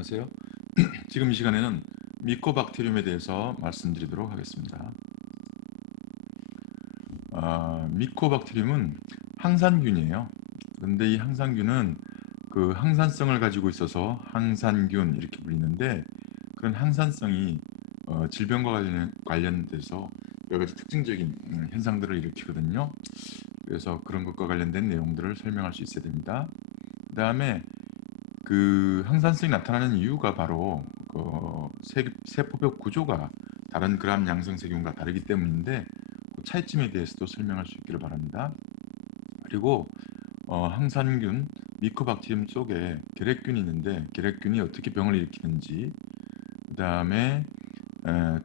안녕하세요. 지금 이 시간에는 미코박테리움에 대해서 말씀드리도록 하겠습니다. 미코박테리움은 항산균이에요. 그런데 이 항산균은 그 항산성을 가지고 있어서 항산균 이렇게 불리는데, 그런 항산성이 질병과 관련돼서 여러 가지 특징적인 현상들을 일으키거든요. 그래서 그런 것과 관련된 내용들을 설명할 수 있어야 됩니다. 그 다음에 그 항산성이 나타나는 이유가 바로 세포벽 구조가 다른 gram 양성세균과 다르기 때문인데, 그 차이점에 대해서도 설명할 수 있기를 바랍니다. 그리고 항산균 미코박테리움 속에 결핵균이 있는데, 결핵균이 어떻게 병을 일으키는지, 그 다음에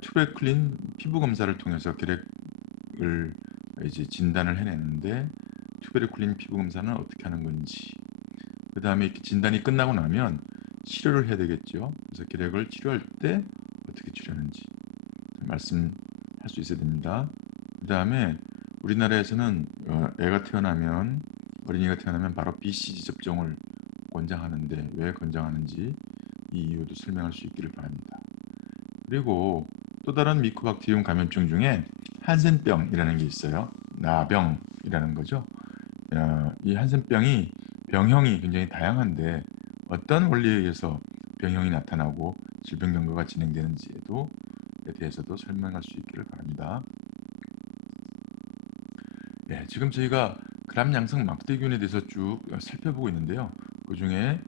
투베클린 피부 검사를 통해서 결핵을 이제 진단을 해내는데, 투베르클린 피부 검사는 어떻게 하는 건지, 그 다음에 이렇게 진단이 끝나고 나면 치료를 해야 되겠죠. 그래서 결핵을 치료할 때 어떻게 치료하는지 말씀할 수 있어야 됩니다. 그 다음에 우리나라에서는 어린이가 태어나면 바로 BCG 접종을 권장하는데, 왜 권장하는지 이 이유도 설명할 수 있기를 바랍니다. 그리고 또 다른 미코박테리움 감염증 중에 한센병이라는 게 있어요. 나병이라는 거죠. 이 한센병이 병형이 굉장히 다양한데, 어떤 원리에 의해서 병형이 나타나고 질병 경과가 진행되는지에 대해서도 설명할 수 있기를 바랍니다. 네, 지금 저희가 gram 양성 막대균에 대해서 쭉 살펴보고 있는데요. 그 중에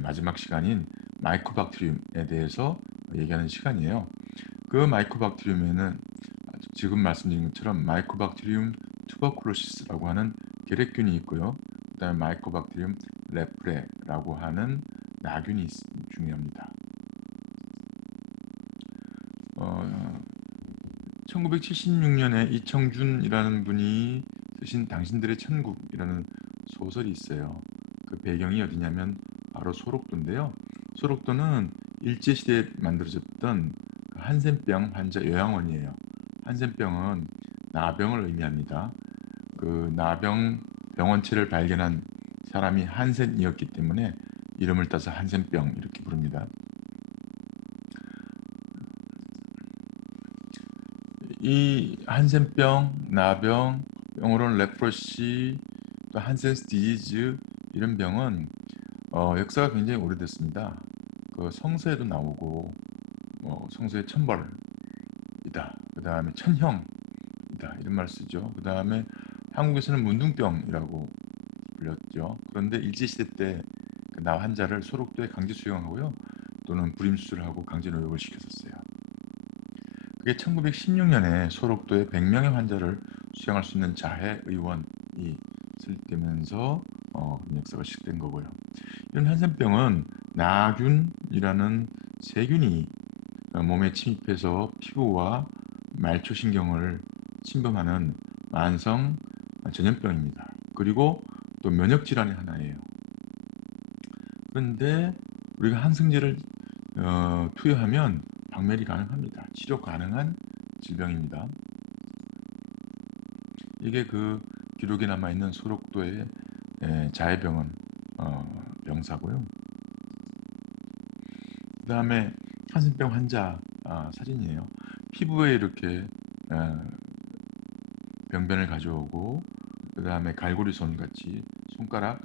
마지막 시간인 마이코박테리움에 대해서 얘기하는 시간이에요. 그 마이코박테리움에는 지금 말씀드린 것처럼 마이코박테리움 투버클로시스라고 하는 결핵균이 있고요. 그다음에 마이코박테리움 레프레라고 하는 나균이 중요합니다. 1976년에 이청준이라는 분이 쓰신 당신들의 천국이라는 소설이 있어요. 그 배경이 어디냐면 바로 소록도인데요. 소록도는 일제시대에 만들어졌던 한센병 환자 요양원이에요. 한센병은 나병을 의미합니다. 그 나병 병원체를 발견한 사람이 한센이었기 때문에 이름을 따서 한센병 이렇게 부릅니다. 이 한센병, 나병, 영어로는 레프러시, 또 한센스 디지즈 이런 병은 역사가 굉장히 오래됐습니다. 그 성서에도 나오고, 성서에 천벌이다, 그 다음에 천형이다 이런 말 쓰죠. 그 다음에 한국에서는 문둥병이라고 불렸죠. 그런데 일제시대 때 그 나 환자를 소록도에 강제 수용하고요, 또는 불임수술하고 강제 노역을 시켰었어요. 그게 1916년에 소록도에 100명의 환자를 수용할 수 있는 자해 의원이 설립되면서 역사가 시작된 거고요. 이런 한센병은 나균이라는 세균이 몸에 침입해서 피부와 말초신경을 침범하는 만성 전염병입니다. 그리고 또 면역 질환의 하나예요. 그런데 우리가 항생제를 투여하면 박멸이 가능합니다. 치료 가능한 질병입니다. 이게 그 기록에 남아있는 소록도의 자해병원 병사고요. 그 다음에 한센병 환자 사진이에요. 피부에 이렇게 병변을 가져오고, 그 다음에 갈고리 손 같이 손가락,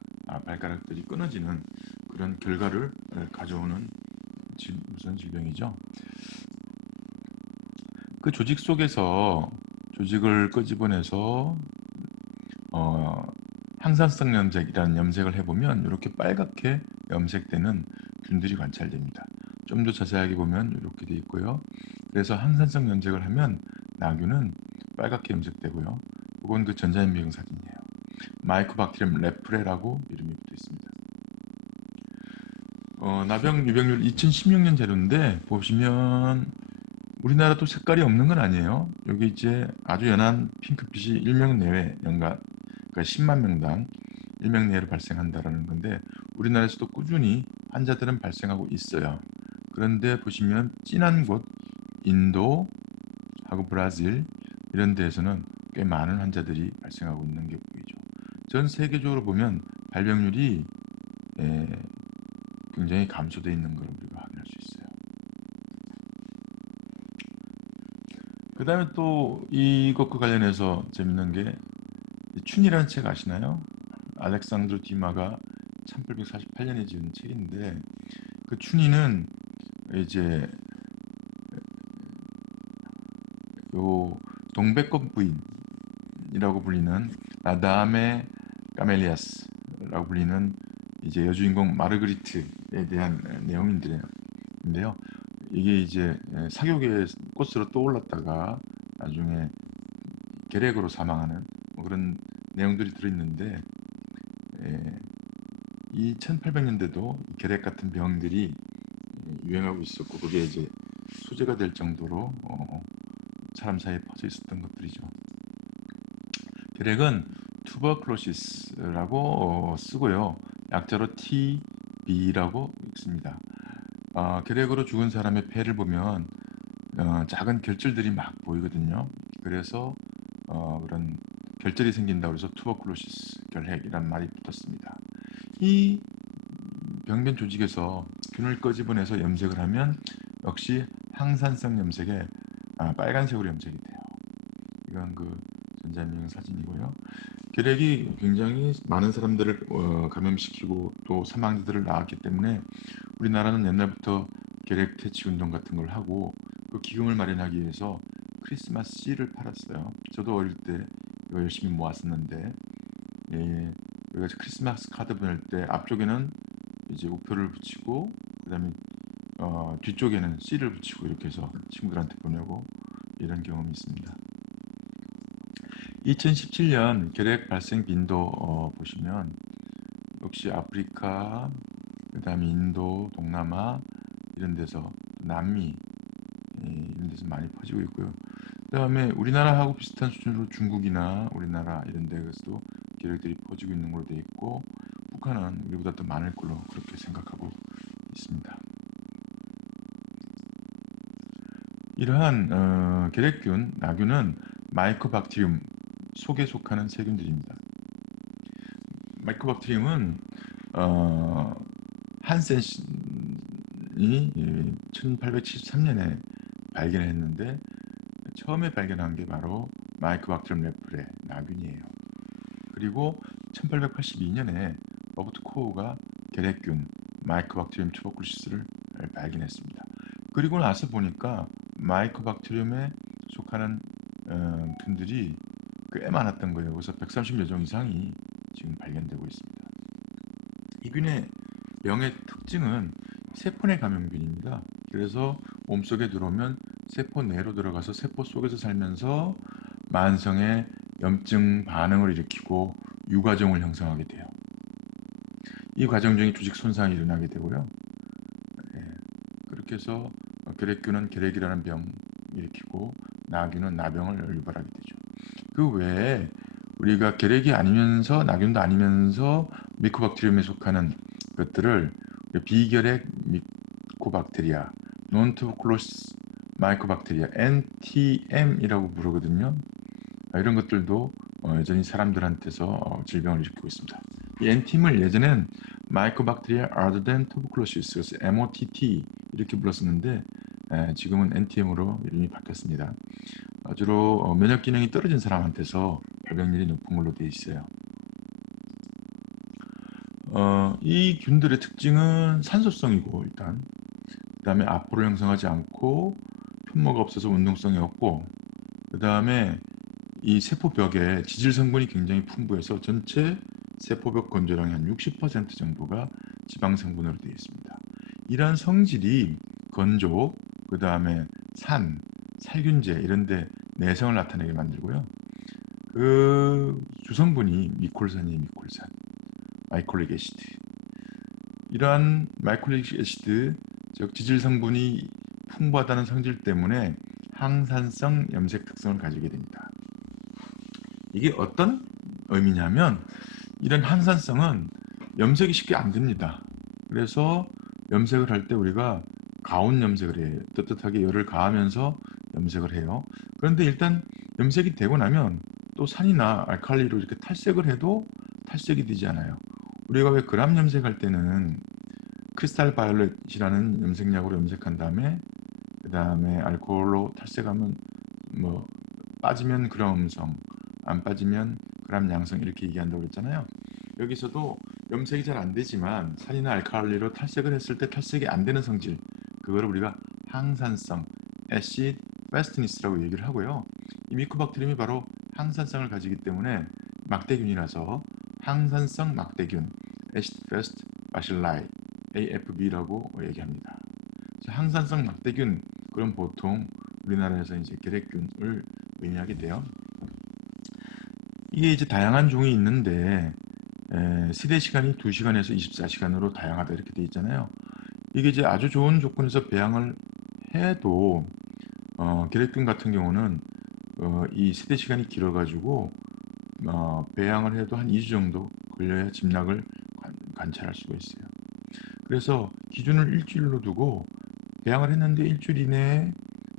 발가락들이 끊어지는 그런 결과를 가져오는 무슨 질병이죠. 그 조직 속에서 조직을 끄집어내서 항산성 염색이라는 염색을 해보면 이렇게 빨갛게 염색되는 균들이 관찰됩니다. 좀 더 자세하게 보면 이렇게 되어 있고요. 그래서 항산성 염색을 하면 나균은 빨갛게 염색되고요. 이건 그 전자현미경 사진이에요. 마이코박테리움 레프레라고 이름이 붙어 있습니다. 나병 유병률 2016년 자료인데, 보시면 우리나라도 색깔이 없는 건 아니에요. 여기 이제 아주 연한 핑크빛이 1명 내외, 그러니까 10만 명당 1명 내외로 발생한다라는 건데, 우리나라에서도 꾸준히 환자들은 발생하고 있어요. 그런데 보시면 진한 곳, 인도하고 브라질 이런 데에서는 꽤 많은 환자들이 발생하고 있는 게 보이죠. 전 세계적으로 보면 발병률이 굉장히 감소되어 있는 걸 우리가 그 다음에 또 이것과 관련해서 재밌는 게 춘이라는 책 아시나요? 알렉산드로 디마가 1848년에 지은 책인데 그 춘이는 이제 요 동백꽃 부인이라고 불리는 라다메 까멜리아스라고 불리는 이제 여주인공 마르그리트에 대한 내용인데요. 이게 이제 사교계의 꽃으로 떠올랐다가 나중에 결핵으로 사망하는 뭐 그런 내용들이 들어있는데 이 1800년대도 결핵 같은 병들이 유행하고 있었고 그게 이제 소재가 될 정도로 사람 사이에 퍼져 있었던 것들이죠. 결핵은 투버클로시스라고 쓰고요. 약자로 TB라고 읽습니다. 결핵으로 죽은 사람의 폐를 보면 작은 결절들이 막 보이거든요. 그래서 그런 결절이 생긴다고 해서 투버클로시스 결핵이란 말이 붙었습니다. 이 병변 조직에서 균을 꺼집어내서 염색을 하면 역시 항산성 염색에 빨간색으로 염색이 돼요. 이건 그 전자미용 사진이고요. 결핵이 굉장히 많은 사람들을 감염시키고 또 사망자들을 낳았기 때문에 우리나라는 옛날부터 결핵 퇴치 운동 같은 걸 하고 그 기금을 마련하기 위해서 크리스마스 씨를 팔았어요. 저도 어릴 때 이거 열심히 모았었는데 우리가 크리스마스 카드 보낼 때 앞쪽에는 이제 우표를 붙이고 그다음에 뒤쪽에는 씨를 붙이고 이렇게 해서 친구들한테 보내고 이런 경험이 있습니다. 2017년 결핵 발생 빈도 보시면 역시 아프리카, 그다음에 인도, 동남아 이런 데서 남미 이런 데서 많이 퍼지고 있고요. 그다음에 우리나라하고 비슷한 수준으로 중국이나 우리나라 이런 데에서도 결핵들이 퍼지고 있는 걸로 돼 있고 북한은 우리보다 더 많을 걸로 그렇게 생각하고 있습니다. 이러한 결핵균, 나균은 마이코박테리움 속에 속하는 세균들입니다. 마이코박테리움은 한센이 1873년에 발견했는데 처음에 발견한 게 바로 마이코박테리움 레프레 나균이에요. 그리고 1882년에 로버트 코우가 결핵균 마이코박테리움 투버클로시스를 발견했습니다. 그리고 나서 보니까 마이코박테리움에 속하는 균들이 꽤 많았던 거예요. 그래서 130여 종 이상이 지금 발견되고 있습니다. 이 균의 병의 특징은 세포 내 감염균입니다. 그래서 몸속에 들어오면 세포 내로 들어가서 세포 속에서 살면서 만성의 염증 반응을 일으키고 유과정을 형성하게 돼요. 이 과정 중에 조직 손상이 일어나게 되고요. 그렇게 해서 결핵균은 결핵이라는 병을 일으키고 나균은 나병을 유발하게 되죠. 그 외에 우리가 결핵이 아니면서 나균도 아니면서 미코박테리움에 속하는 것들을 비결핵 미코박테리아, 논투버클로시스 마이코박테리아, NTM이라고 부르거든요. 이런 것들도 여전히 사람들한테서 질병을 일으키고 있습니다. 이 NTM을 예전엔 마이코박테리아 other than tuberculosis, 그래서 MOTT 이렇게 불렀었는데 지금은 NTM으로 이름이 바뀌었습니다. 주로 면역 기능이 떨어진 사람한테서 발병률이 높은 걸로 되어 있어요. 이 균들의 특징은 산소성이고 일단 그 다음에 아포를 형성하지 않고 편모가 없어서 운동성이 없고 그 다음에 이 세포벽에 지질 성분이 굉장히 풍부해서 전체 세포벽 건조량의 한 60% 정도가 지방 성분으로 되어 있습니다. 이러한 성질이 건조, 그 다음에 산, 살균제 이런 데 내성을 나타내게 만들고요. 그 주성분이 미콜산이에요. 미콜산, 마이콜릭 애시드. 이러한 마이콜릭 애시드, 즉 지질 성분이 풍부하다는 성질 때문에 항산성 염색 특성을 가지게 됩니다. 이게 어떤 의미냐면 이런 항산성은 염색이 쉽게 안 됩니다. 그래서 염색을 할 때 우리가 가온 염색을 해요. 떳떳하게 열을 가하면서 염색을 해요. 그런데 일단 염색이 되고 나면 또 산이나 알칼리로 이렇게 탈색을 해도 탈색이 되지 않아요. 우리가 왜 그람 염색할 때는 크리스탈 바이올렛이라는 염색약으로 염색한 다음에 그 다음에 알코올로 탈색하면 뭐 빠지면 그람 음성, 안 빠지면 그람 양성 이렇게 얘기한다고 그랬잖아요. 여기서도 염색이 잘 안 되지만 산이나 알칼리로 탈색을 했을 때 탈색이 안 되는 성질, 그거를 우리가 항산성 acid fastness라고 얘기를 하고요. 이 미코박테리움이 바로 항산성을 가지기 때문에 막대균이라서 항산성 막대균 acid fast bacilli AFB라고 얘기합니다. 항산성 막대균, 그럼 보통 우리나라에서 이제 결핵균을 의미하게 돼요. 이게 이제 다양한 종이 있는데 세대 시간이 2시간에서 24시간으로 다양하다 이렇게 돼 있잖아요. 이게 이제 아주 좋은 조건에서 배양을 해도 결핵균 같은 경우는 이 세대 시간이 길어가지고 배양을 해도 한 2주 정도 걸려야 진락을 관찰할 수가 있어요. 그래서 기준을 일주일로 두고 배양을 했는데 일주일 이내에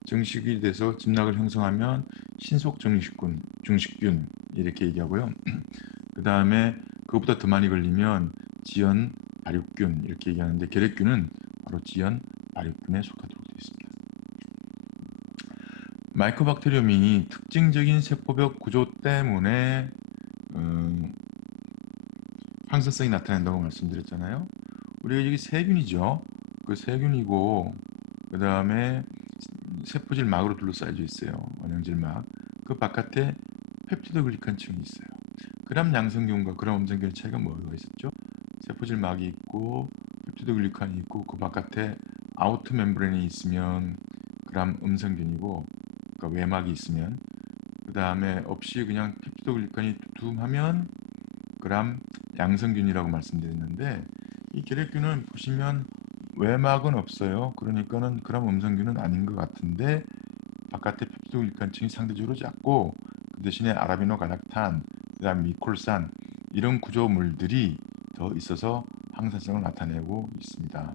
증식이 돼서 진락을 형성하면 신속 증식균 이렇게 얘기하고요. 그 다음에 그것보다 더 많이 걸리면 지연 발육균 이렇게 얘기하는데 결핵균은 바로 지연 발육균에 속하도록 되어 있습니다. 마이코박테리움이 특징적인 세포벽 구조 때문에 항산성이 나타난다고 말씀드렸잖아요. 우리가 여기 세균이죠. 그 세균이고 그 다음에 세포질 막으로 둘러싸여져 있어요. 원형질막. 그 바깥에 펩티드 글리칸층이 있어요. 그람 양성균과 그람 음성균의 차이가 뭐가 있었죠? 세포질 막이 있고 펩티드 글리칸이 있고 그 바깥에 아우터 멤브레인이 있으면 그람 음성균이고 그러니까 외막이 있으면 그 다음에 없이 그냥 펩티드 글리칸이 두툼하면 그람 양성균이라고 말씀드렸는데 이 결핵균은 보시면 외막은 없어요. 그러니까는 그람 음성균은 아닌 것 같은데 바깥에 펩티드 글리칸층이 상대적으로 작고 그 대신에 아라비노 갈락탄, 그다음 미콜산 이런 구조물들이 더 있어서 항산성을 나타내고 있습니다.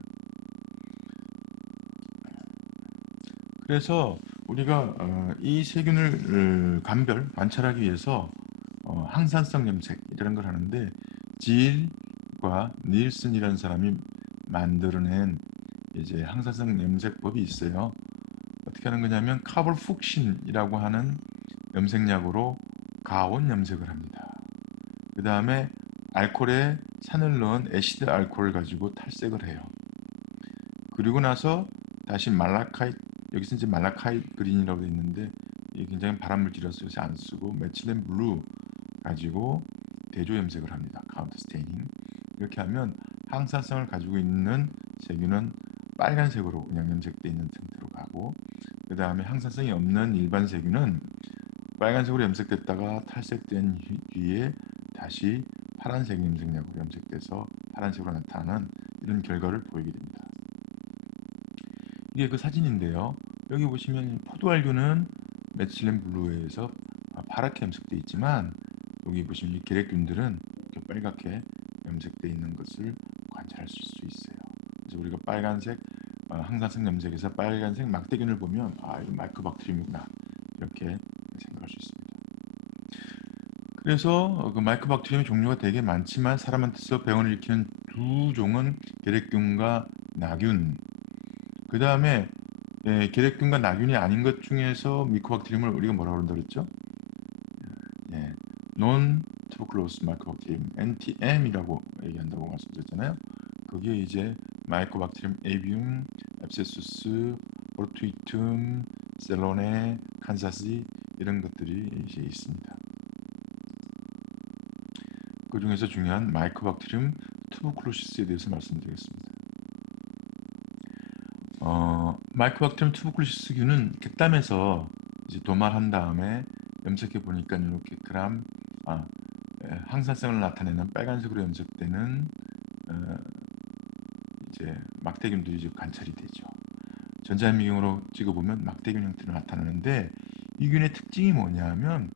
그래서 우리가 이 세균을 관찰하기 위해서 항산성 염색 이런 걸 하는데 질과 닐슨이라는 사람이 만들어낸 이제 항산성 염색법이 있어요. 어떻게 하는 거냐면 카볼푹신이라고 하는 염색약으로 가온 염색을 합니다. 그 다음에 알코올에 산을 넣은 애시드 알코올을 가지고 탈색을 해요. 그리고 나서 다시 말라카이트, 여기서 이제 말라카이트 그린이라고 되어 있는데 이게 굉장히 발암물질이라서 요새 안 쓰고 메칠렌 블루 가지고 대조 염색을 합니다. 카운터 스테이닝. 이렇게 하면 항산성을 가지고 있는 세균은 빨간색으로 그냥 염색되어 있는 상태로 가고 그 다음에 항산성이 없는 일반 세균은 빨간색으로 염색됐다가 탈색된 뒤에 다시 파란색 염색약으로 염색돼서 파란색으로 나타나는 이런 결과를 보이게 됩니다. 이게 그 사진인데요. 여기 보시면 포도알균은 메칠렌 블루에서 파랗게 염색되어 있지만 여기 보시면 이 결핵균들은 이렇게 빨갛게 염색되어 있는 것을 관찰할 수 있어요. 그래서 우리가 빨간색 항산성 염색에서 빨간색 막대균을 보면 이거 마이코박테리움이구나 이렇게 생각할 수 있습니다. 그래서 그 마이코박테리움 종류가 되게 많지만 사람한테서 병을 일으키는 두 종은 결핵균과 나균. 그 다음에 결핵균과 나균이 아닌 것 중에서 미코박테리움을 우리가 뭐라고 그런다 그랬죠? non tuberculous mycobacterium NTM이라고 얘기한다고 말씀드렸잖아요. 거기에 이제 마이코박테리움 에비움, 앱세수스, 포르투이툼, 셀로네, 칸사시 이런 것들이 이제 있습니다. 그 중에서 중요한 마이코박테리움 투버클로시스에 대해서 말씀드리겠습니다. 마이코박테리움 투버클로시스균은 객담에서 이제 도말한 다음에 염색해 보니까 이렇게 그람 항산성을 나타내는 빨간색으로 염색되는 이제 막대균들이 이제 관찰이 되죠. 전자현미경으로 찍어보면 막대균 형태로 나타나는데 이 균의 특징이 뭐냐면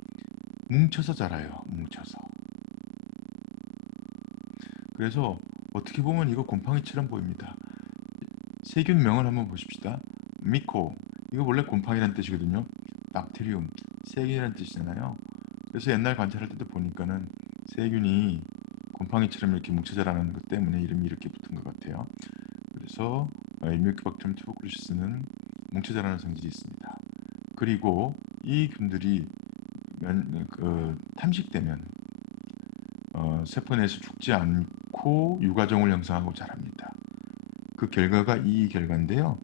뭉쳐서 자라요. 뭉쳐서. 그래서 어떻게 보면 이거 곰팡이처럼 보입니다. 세균명을 한번 보십시다. 미코, 이거 원래 곰팡이라는 뜻이거든요. 박테리움, 세균이라는 뜻이잖아요. 그래서 옛날 관찰할 때도 보니까는 세균이 곰팡이처럼 이렇게 뭉쳐 자라는 것 때문에 이름이 이렇게 붙은 것 같아요. 그래서 미코박테리움 투버클로시스는 뭉쳐 자라는 성질이 있습니다. 그리고 이 균들이 탐식되면 세포 내에서 죽지 않고 유가종을 형성하고 자랍니다. 그 결과가 이 결과인데요.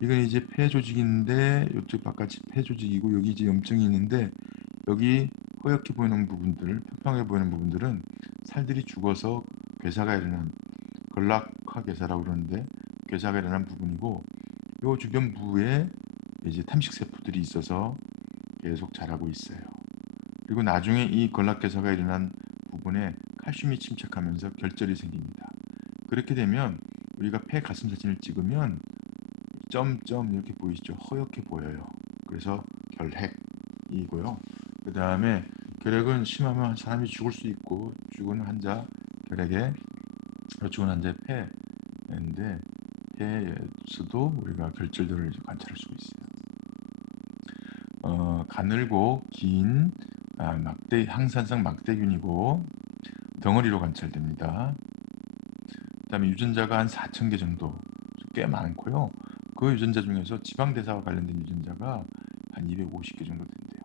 이건 이제 폐 조직인데 이쪽 바깥이 폐 조직이고 여기 이제 염증이 있는데 여기 허옇게 보이는 부분들, 평평해 보이는 부분들은 살들이 죽어서 괴사가 일어난 걸락화 괴사라고 그러는데 괴사가 일어난 부분이고 요 주변부에 이제 탐식 세포들이 있어서 계속 자라고 있어요. 그리고 나중에 이 걸락 괴사가 일어난 부분에 칼슘이 침착하면서 결절이 생깁니다. 그렇게 되면 우리가 폐 가슴 사진을 찍으면 점점 이렇게 보이시죠? 허옇게 보여요. 그래서 결핵이고요. 그 다음에 결핵은 심하면 사람이 죽을 수 있고 죽은 환자 결핵에 죽은 환자의 폐인데 폐에서도 우리가 결절들을 관찰할 수가 있어요. 가늘고 긴 항산성 막대균이고 덩어리로 관찰됩니다. 그 다음에 유전자가 한 4,000개 정도 꽤 많고요. 그 유전자 중에서 지방대사와 관련된 유전자가 한 250개 정도 된대요.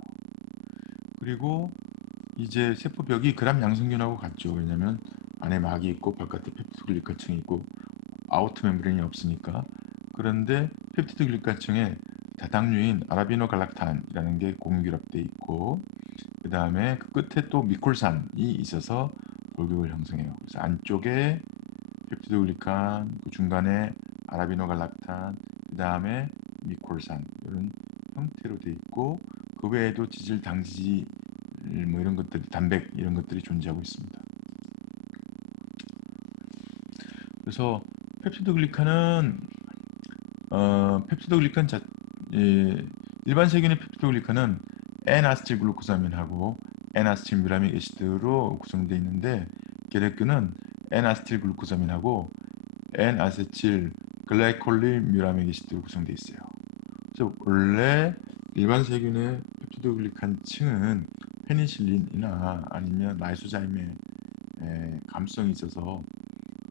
그리고 이제 세포벽이 그람 양성균하고 같죠. 왜냐면 안에 막이 있고 바깥에 펩티드글리칸층이 있고 아우터 멤브레인이 없으니까. 그런데 펩티드글리칸층에 다당류인 아라비노갈락탄이라는 게 공유결합되어 있고 그 다음에 그 끝에 또 미콜산이 있어서 골격을 형성해요. 그래서 안쪽에 펩티드글리칸, 그 중간에 아라비노갈락탄, 그 다음에 미콜산 이런 형태로 되어 있고 그 외에도 지질, 당지질 뭐 이런 것들, 단백 이런 것들이 존재하고 있습니다. 그래서 펩티드글리칸은 펩티드글리칸 일반 세균의 펩티드글리칸은 N-아세틸글루코사민하고 N-아세틸뮤라믹 애시드로 구성되어 있는데 계력균은 N-아세틸글루코사민하고 N-아세틸 글라이콜릴뮤라믹 애시드로 구성되어 있어요. 그래서 원래 일반 세균의 펩티드글리칸 층은 페니실린이나 아니면 라이소자임의 감성이 있어서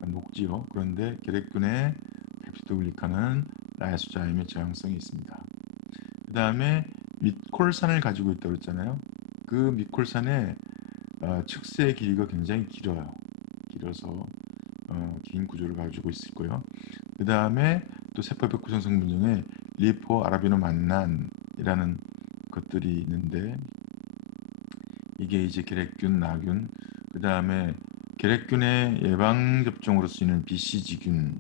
녹지요. 그런데 계력균의 펩티드글리칸은 라이소자임의 저항성이 있습니다. 그 다음에 미콜산을 가지고 있다고 했잖아요. 그 미콜산의 측세의 길이가 굉장히 길어요. 길어서 긴 구조를 가지고 있을 거예요. 그 다음에 또 세포벽 구성 성분 중에 리포 아라비노 만난이라는 것들이 있는데 이게 이제 계력균, 나균, 그 다음에 계력균의 예방 접종으로 쓰이는 BCG균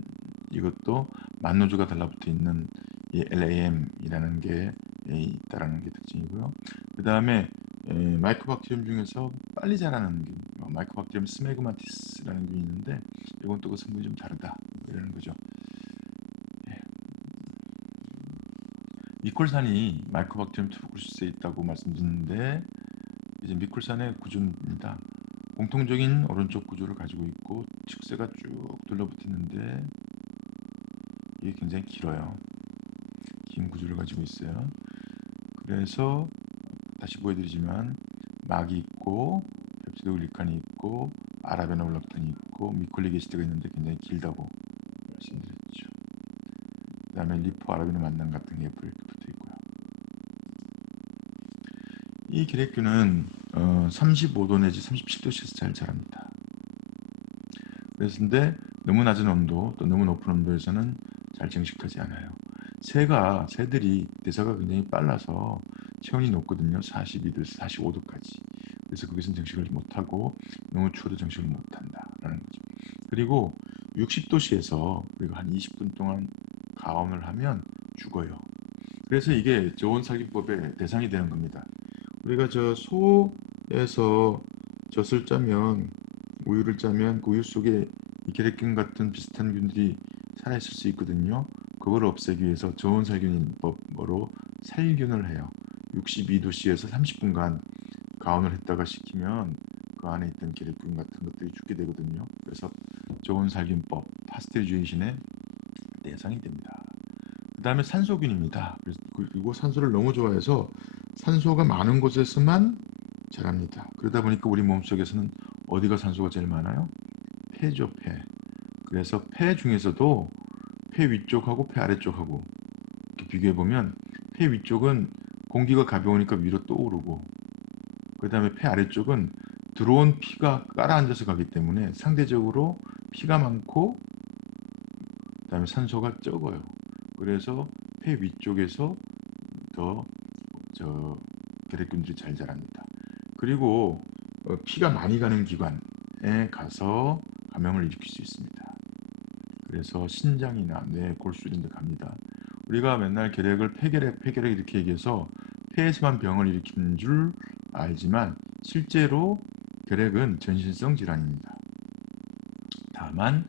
이것도 만노주가 달라붙어 있는 이 LAM이라는 게 있다라는 게 특징이고요. 그 다음에 마이코박테리움 중에서 빨리 자라는 균, 마이코박테리움 스메그마티스라는 균이 있는데 이건 또 그 성분이 좀 다르다 이러는 거죠. 미콜산이 마이코박테리움 투베kulosis에 있다고 말씀드렸는데 이제 미콜산의 구조입니다. 공통적인 오른쪽 구조를 가지고 있고 측세가 쭉 둘러붙어 있는데 이게 굉장히 길어요. 긴 구조를 가지고 있어요. 그래서 다시 보여드리지만 막이 있고 펩티도글리칸이 있고 아라비노글락탄이 있고 미콜릭 애시드가 있는데 굉장히 길다고 말씀드렸죠. 그 다음에 리포 아라비노 만난 같은 게 이렇게 붙어 있고요. 이 계력균은 35도 내지 37도씨에서 잘 자랍니다. 그런데 너무 낮은 온도 또 너무 높은 온도에서는 잘 증식하지 않아요. 새들이 대사가 굉장히 빨라서 체온이 높거든요. 42도에서 45도까지. 그래서 거기서는 증식을 못하고 너무 추워도 증식을 못한다라는 거죠. 그리고 60도씨에서 우리가 한 20분 동안 가온을 하면 죽어요. 그래서 이게 저온살균법의 대상이 되는 겁니다. 우리가 저 소에서 젖을 짜면 우유를 짜면 그 우유 속에 이 계력균 같은 비슷한 균들이 살아있을 수 있거든요. 그걸 없애기 위해서 저온살균법으로 살균을 해요. 62도씨에서 30분간 가온을 했다가 식히면 그 안에 있던 계력균 같은 것들이 죽게 되거든요. 그래서 저온살균법, 파스테리제이션의 대상이 됩니다. 그 다음에 산소균입니다. 그리고 산소를 너무 좋아해서 산소가 많은 곳에서만 자랍니다. 그러다 보니까 우리 몸속에서는 어디가 산소가 제일 많아요? 폐죠, 폐. 그래서 폐 중에서도 폐 위쪽하고 폐 아래쪽하고 이렇게 비교해 보면 폐 위쪽은 공기가 가벼우니까 위로 또 오르고, 그 다음에 폐 아래쪽은 들어온 피가 깔아앉아서 가기 때문에 상대적으로 피가 많고 그 다음에 산소가 적어요. 그래서 폐 위쪽에서 더 결핵균들이 잘 자랍니다. 그리고 피가 많이 가는 기관에 가서 감염을 일으킬 수 있습니다. 그래서 신장이나 뇌, 골수 이런 데 갑니다. 우리가 맨날 결핵을 폐결핵 이렇게 얘기해서 폐에서만 병을 일으키는 줄 알지만 실제로 결핵은 전신성 질환입니다. 다만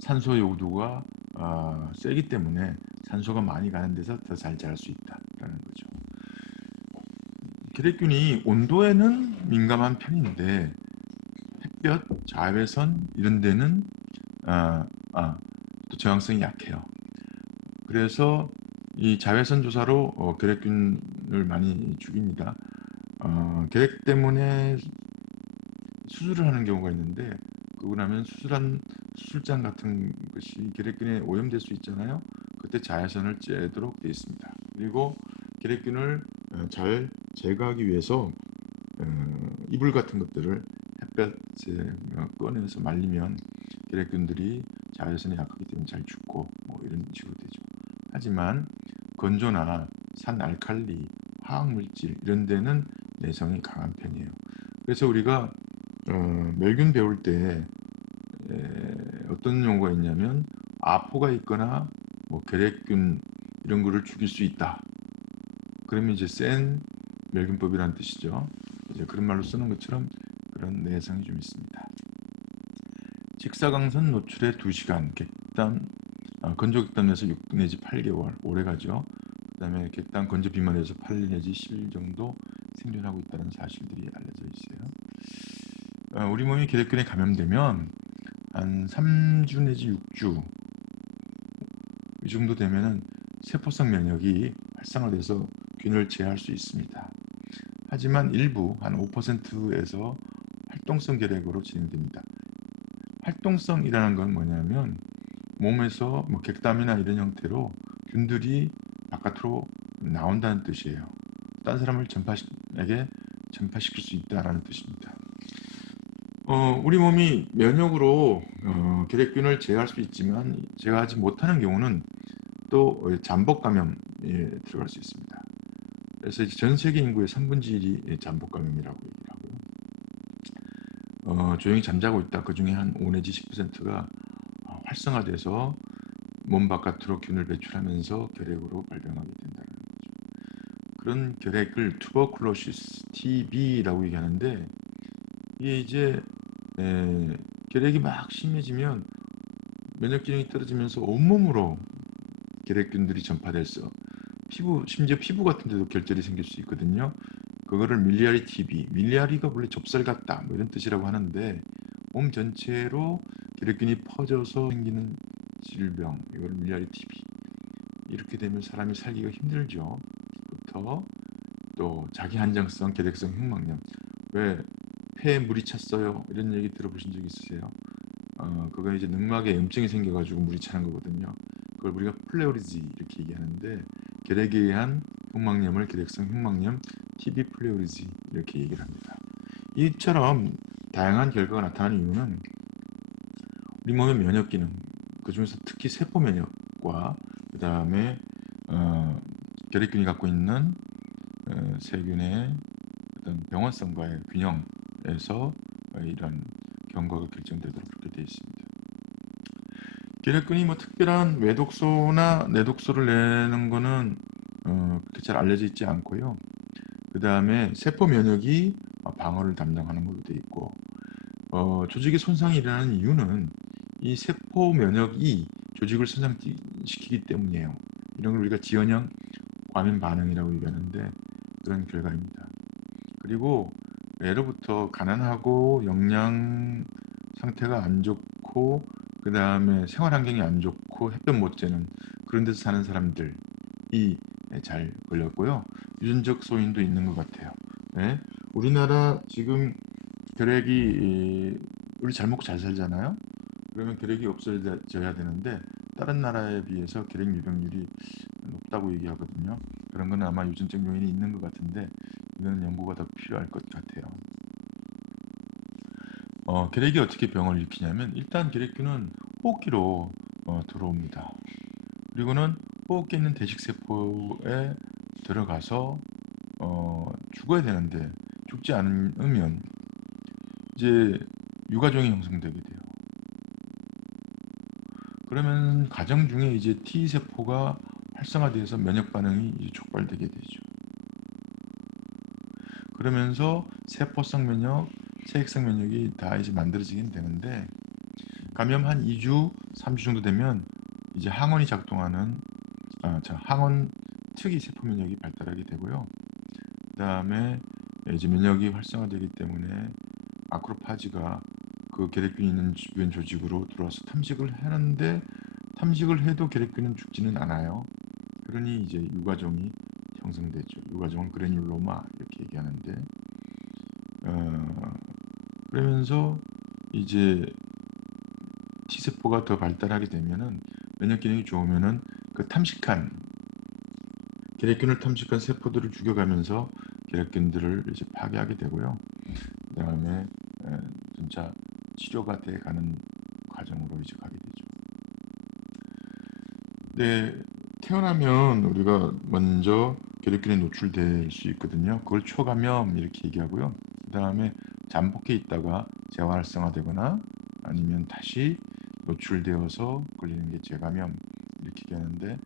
산소 요구도가 세기 때문에 산소가 많이 가는 데서 더 잘 자랄 수 있다라는 거죠. 결핵균이 온도에는 민감한 편인데 햇볕, 자외선 이런 데는 또 저항성이 약해요. 그래서 이 자외선 조사로 결핵균을 많이 죽입니다. 결핵 때문에 수술을 하는 경우가 있는데 그러고 나면 수술한 수술장 같은 것이 결핵균에 오염될 수 있잖아요. 그때 자외선을 쬐도록 되어 있습니다. 그리고 결핵균을 잘 제거하기 위해서 이불 같은 것들을 햇볕에 꺼내서 말리면 결핵균들이 자외선에 약하기 때문에 잘 죽고 뭐 이런 식으로 되죠. 하지만 건조나 산 알칼리, 화학물질 이런 데는 내성이 강한 편이에요. 그래서 우리가 멸균 배울 때 어떤 용어가 있냐면 아포가 있거나 뭐 결핵균 이런 거를 죽일 수 있다. 그러면 이제 센 멸균법이라는 뜻이죠. 이제 그런 말로 쓰는 것처럼 그런 내성이 좀 있습니다. 직사광선 노출에 2시간, 건조 객단에서 6 내지 8개월 오래 가죠. 그 다음에 객단 건조 비만에서 8일 내지 10일 정도 생존하고 있다는 사실들이 알려져 있어요. 우리 몸이 결핵균에 감염되면 한 3주 내지 6주 이 정도 되면은 세포성 면역이 활성화돼서 균을 제어할 수 있습니다. 하지만 일부 한 5%에서 활동성 결핵으로 진행됩니다. 활동성이라는 건 뭐냐면 몸에서 뭐 객담이나 이런 형태로 균들이 바깥으로 나온다는 뜻이에요. 딴 사람을 전파시킬 수 있다라는 뜻입니다. 우리 몸이 면역으로 결핵균을 제어할 수 있지만 제어하지 못하는 경우는 또 잠복 감염에 들어갈 수 있습니다. 그래서 이제 전 세계 인구의 3분의 1이 잠복 감염이라고 얘기를 하고요. 조용히 잠자고 있다. 그 중에 한 5 내지 10%가 활성화돼서 몸 바깥으로 균을 배출하면서 결핵으로 발병하게 된다는 거죠. 그런 결핵을 투버클로시스, TB라고 얘기하는데 이게 이제 결핵이 막 심해지면 면역 기능이 떨어지면서 온몸으로 결핵균들이 전파돼서 심지어 피부 같은 데도 결절이 생길 수 있거든요. 그거를 밀리아리 TB, 밀리아리가 원래 좁쌀 같다 뭐 이런 뜻이라고 하는데 몸 전체로 결핵균이 퍼져서 생기는 질병, 이걸 밀리아리 TB. 이렇게 되면 사람이 살기가 힘들죠. 부터 또 자기 한정성, 결핵성 흉막염. 왜 폐에 물이 찼어요? 이런 얘기 들어보신 적 있으세요? 그거 이제 늑막에 염증이 생겨가지고 물이 차는 거거든요. 그걸 우리가 플레오리지 이렇게 얘기하는데 결핵에 의한 흉막염을 결핵성 흉막염, TB 플레오리지 이렇게 얘기를 합니다. 이처럼 다양한 결과가 나타나는 이유는 우리 몸의 면역 기능, 그 중에서 특히 세포 면역과 그 다음에 결핵균이 갖고 있는 세균의 어떤 병원성과의 균형에서 이런 경과가 결정되도록 그렇게 되어 있습니다. 결핵균이 뭐 특별한 외독소나 내독소를 내는 거는 그렇게 잘 알려져 있지 않고요. 그 다음에 세포 면역이 방어를 담당하는 걸로 되어 있고 조직의 손상이 일어나는 이유는 이 세포 면역이 조직을 손상시키기 때문이에요. 이런 걸 우리가 지연형 과민 반응이라고 얘기하는데 그런 결과입니다. 그리고 예로부터 가난하고 영양 상태가 안 좋고 그 다음에 생활 환경이 안 좋고 햇볕 못 쬐는 그런 데서 사는 사람들이 잘 걸렸고요. 유전적 소인도 있는 것 같아요. 네. 우리나라 지금 결핵이 우리 잘 먹고 잘 살잖아요. 그러면 결핵이 없어져야 되는데 다른 나라에 비해서 결핵 유병률이 높다고 얘기하거든요. 그런 건 아마 유전적 요인이 있는 것 같은데 이거는 연구가 더 필요할 것 같아요. 계렉이 어떻게 병을 일으키냐면 일단 계렉균은 호흡기로 들어옵니다. 그리고는 호흡기에 있는 대식세포에 들어가서 죽어야 되는데 죽지 않으면 이제 유가종이 형성되게 돼요. 그러면 과정 중에 이제 T세포가 활성화돼서 면역 반응이 이제 촉발되게 되죠. 그러면서 세포성 면역, 세액성 면역이 다 이제 만들어지긴 되는데 감염 한 2주, 3주 정도 되면 이제 항원이 작동하는 항원 특이 세포 면역이 발달하게 되고요. 그다음에 이제 면역이 활성화되기 때문에 마크로파지가 그 계렉균이 있는 주변 조직으로 들어와서 탐식을 하는데 탐식을 해도 계렉균은 죽지는 않아요. 그러니 이제 유가종이 형성되죠. 유가종은 그래뉼로마 이렇게 얘기하는데 그러면서 이제 T세포가 더 발달하게 되면은 면역 기능이 좋으면은 그 탐식한 계렉균을 탐식한 세포들을 죽여가면서 계렉균들을 이제 파괴하게 되고요. 그다음에 진짜 치료가 돼가는 과정으로 이제 가게 되죠. 네, 태어나면 우리가 먼저 계렉균에 노출될 수 있거든요. 그걸 초감염 이렇게 얘기하고요. 그다음에 잠복해 있다가 재활성화되거나 아니면 다시 노출되어서 걸리는 게 재감염 이렇게 얘기하는데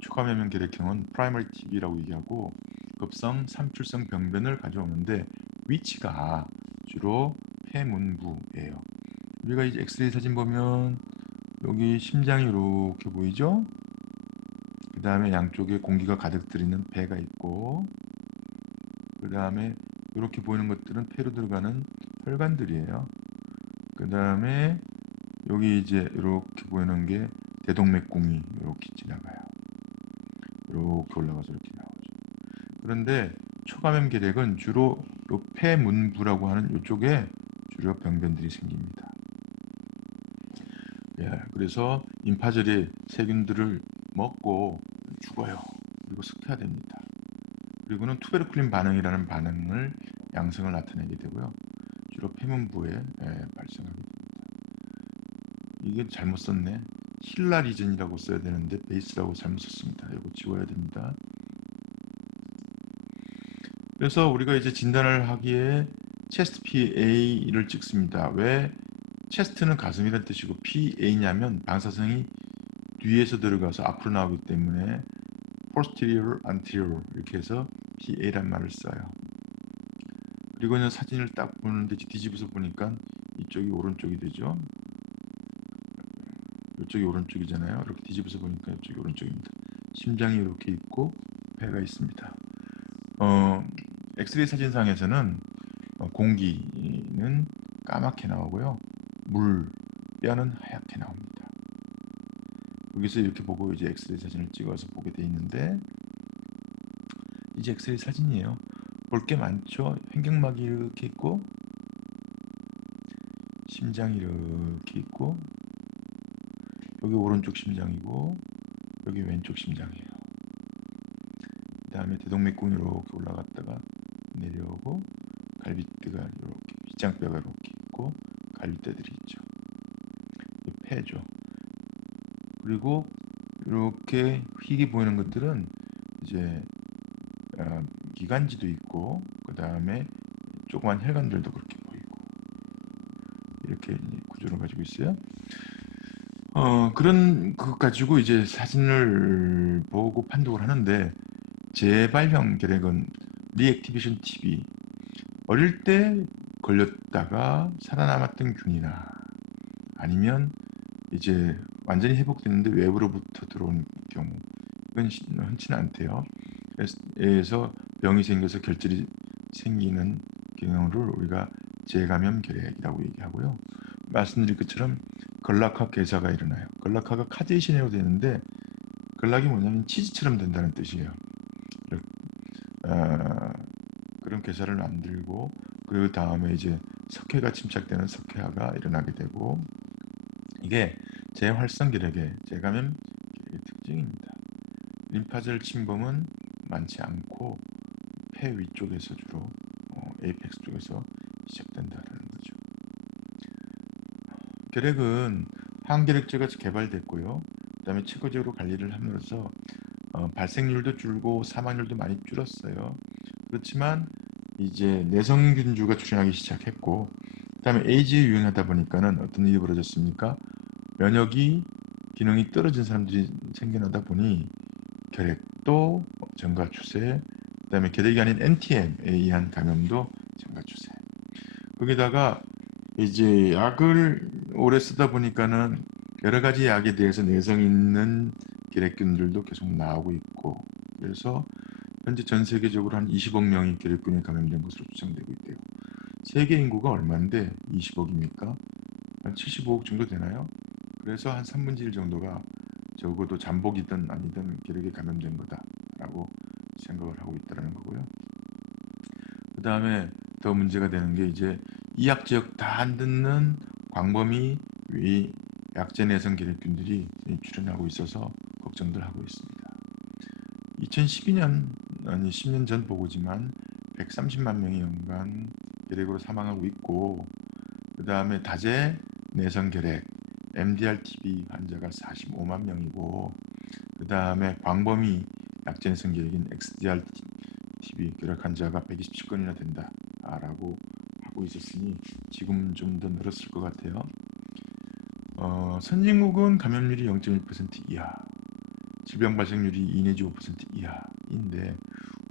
초감염형 계렉형은 프라이머리 TB라고 얘기하고 급성 삼출성 병변을 가져오는데 위치가 주로 폐문부예요. 우리가 이제 엑스레이 사진 보면 여기 심장이 이렇게 보이죠? 그 다음에 양쪽에 공기가 가득 들이는 배가 있고 그 다음에 이렇게 보이는 것들은 폐로 들어가는 혈관들이에요. 그 다음에 여기 이제 이렇게 보이는 게 대동맥공이 이렇게 지나가요. 이렇게 올라가서 이렇게 나오죠. 그런데 초감염 계렉은 주로 요 폐문부라고 하는 이쪽에 주로 병변들이 생깁니다. 예, 그래서 임파절에 세균들을 먹고 죽어요. 그리고 습해야됩니다. 그리고는 투베르클린 반응이라는 반응을 양성을 나타내게 되고요. 주로 폐문부에 발생하게 됩니다. 이게 잘못 썼네. 힐라리젠이라고 써야 되는데 베이스라고 잘못 썼습니다. 이거 지워야 됩니다. 그래서 우리가 이제 진단을 하기에 체스트 PA를 찍습니다. 왜 체스트는 가슴이란 뜻이고 PA냐면 방사성이 뒤에서 들어가서 앞으로 나오기 때문에 posterior, anterior 이렇게 해서 PA란 말을 써요. 그리고는 사진을 딱 보는데 뒤집어서 보니까 이쪽이 오른쪽이 되죠. 이쪽이 오른쪽이잖아요. 이렇게 뒤집어서 보니까 이쪽이 오른쪽입니다. 심장이 이렇게 있고 배가 있습니다. 엑스레이 사진상에서는 공기는 까맣게 나오고요. 뼈는 하얗게 나옵니다. 여기서 이렇게 보고 이제 엑스레이 사진을 찍어서 보게 돼 있는데 이제 엑스레이 사진이에요. 볼 게 많죠. 횡격막이 이렇게 있고 심장이 이렇게 있고 여기 오른쪽 심장이고 여기 왼쪽 심장이에요. 그 다음에 대동맥공이 이렇게 올라갔다가 내려오고 갈비뼈가 이렇게 윗장뼈가 이렇게 있고 갈비뼈들이 있죠. 폐죠. 그리고 이렇게 희게 보이는 것들은 이제 기관지도 있고 그 다음에 조그만 혈관들도 그렇게 보이고 이렇게 구조를 가지고 있어요. 그런 것 가지고 이제 사진을 보고 판독을 하는데 재발형 계렉은 리액티베이션 TB 어릴 때 걸렸다가 살아남았던 균이나 아니면 이제 완전히 회복됐는데 외부로부터 들어온 경우 이건 흔치는 않대요. 그래서 병이 생겨서 결절이 생기는 경우를 우리가 재감염 계렉이라고 얘기하고요. 말씀드린 것처럼 걸락화 괴사가 일어나요. 걸락화가 카제이션이라고 되는데 걸락이 뭐냐면 치즈처럼 된다는 뜻이에요. 그런 괴사를 만들고 그 다음에 이제 석회가 침착되는 석회화가 일어나게 되고 이게 재활성 계렉의 재감염 계렉의 특징입니다. 림파절 침범은 많지 않고 폐 위쪽에서 주로 에이펙스 쪽에서 시작된다라는 거죠. 결핵은 항결핵제가 개발됐고요. 그다음에 체계적으로 관리를 함으로써 발생률도 줄고 사망률도 많이 줄었어요. 그렇지만 이제 내성균주가 출현하기 시작했고, 그다음에 에이즈 유행하다 보니까는 어떤 일이 벌어졌습니까? 면역이 기능이 떨어진 사람들이 생겨나다 보니 결핵도 증가 추세, 그다음에 결핵이 아닌 NTM에 의한 감염도 증가 추세. 거기다가 이제 약을 오래 쓰다 보니까는 여러 가지 약에 대해서 내성 있는 결핵균들도 계속 나오고 있고, 그래서 현재 전 세계적으로 한 20억 명이 결핵균에 감염된 것으로 추정되고 있대요. 세계 인구가 얼마인데 20억입니까? 한 75억 정도 되나요? 그래서 한 3분의 1 정도가 적어도 잠복이든 아니든 결핵에 감염된 거다라고 생각을 하고 있다는 거고요. 그 다음에 더 문제가 되는 게 이제 이약 지역 다 안 듣는 광범위 약제 내성 결핵균들이 출현하고 있어서 걱정들 하고 있습니다. 2012년 아니 10년 전 보고지만 130만 명이 연간 결핵으로 사망하고 있고, 그 다음에 다제 내성 결핵 MDR-TB 환자가 45만 명이고, 그 다음에 광범위 약제 내성 결핵인 XDR-TB 결핵 환자가 127건이나 된다라고 하고 있었으니 지금 좀 더 늘었을 것 같아요. 선진국은 감염률이 0.1% 이하, 질병 발생률이 2 내지 5% 이하인데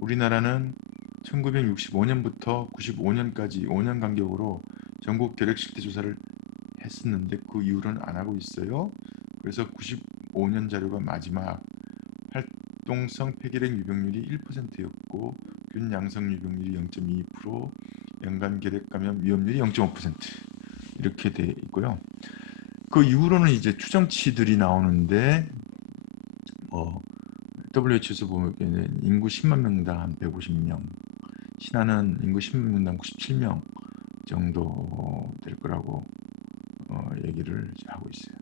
우리나라는 1965년부터 95년까지 5년 간격으로 전국 결핵 실태 조사를 했었는데 그 이후로는 안 하고 있어요. 그래서 95년 자료가 마지막. 활동성 폐결핵 유병률이 1%였고 균 양성 유병률이 0.2%, 연간 결핵 감염 위험률이 0.5% 이렇게 돼 있고요. 그 이후로는 이제 추정치들이 나오는데 WHO에서 보면 인구 10만 명당 한 150명, 신한은 인구 10만 명당 97명 정도 될 거라고 얘기를 하고 있어요.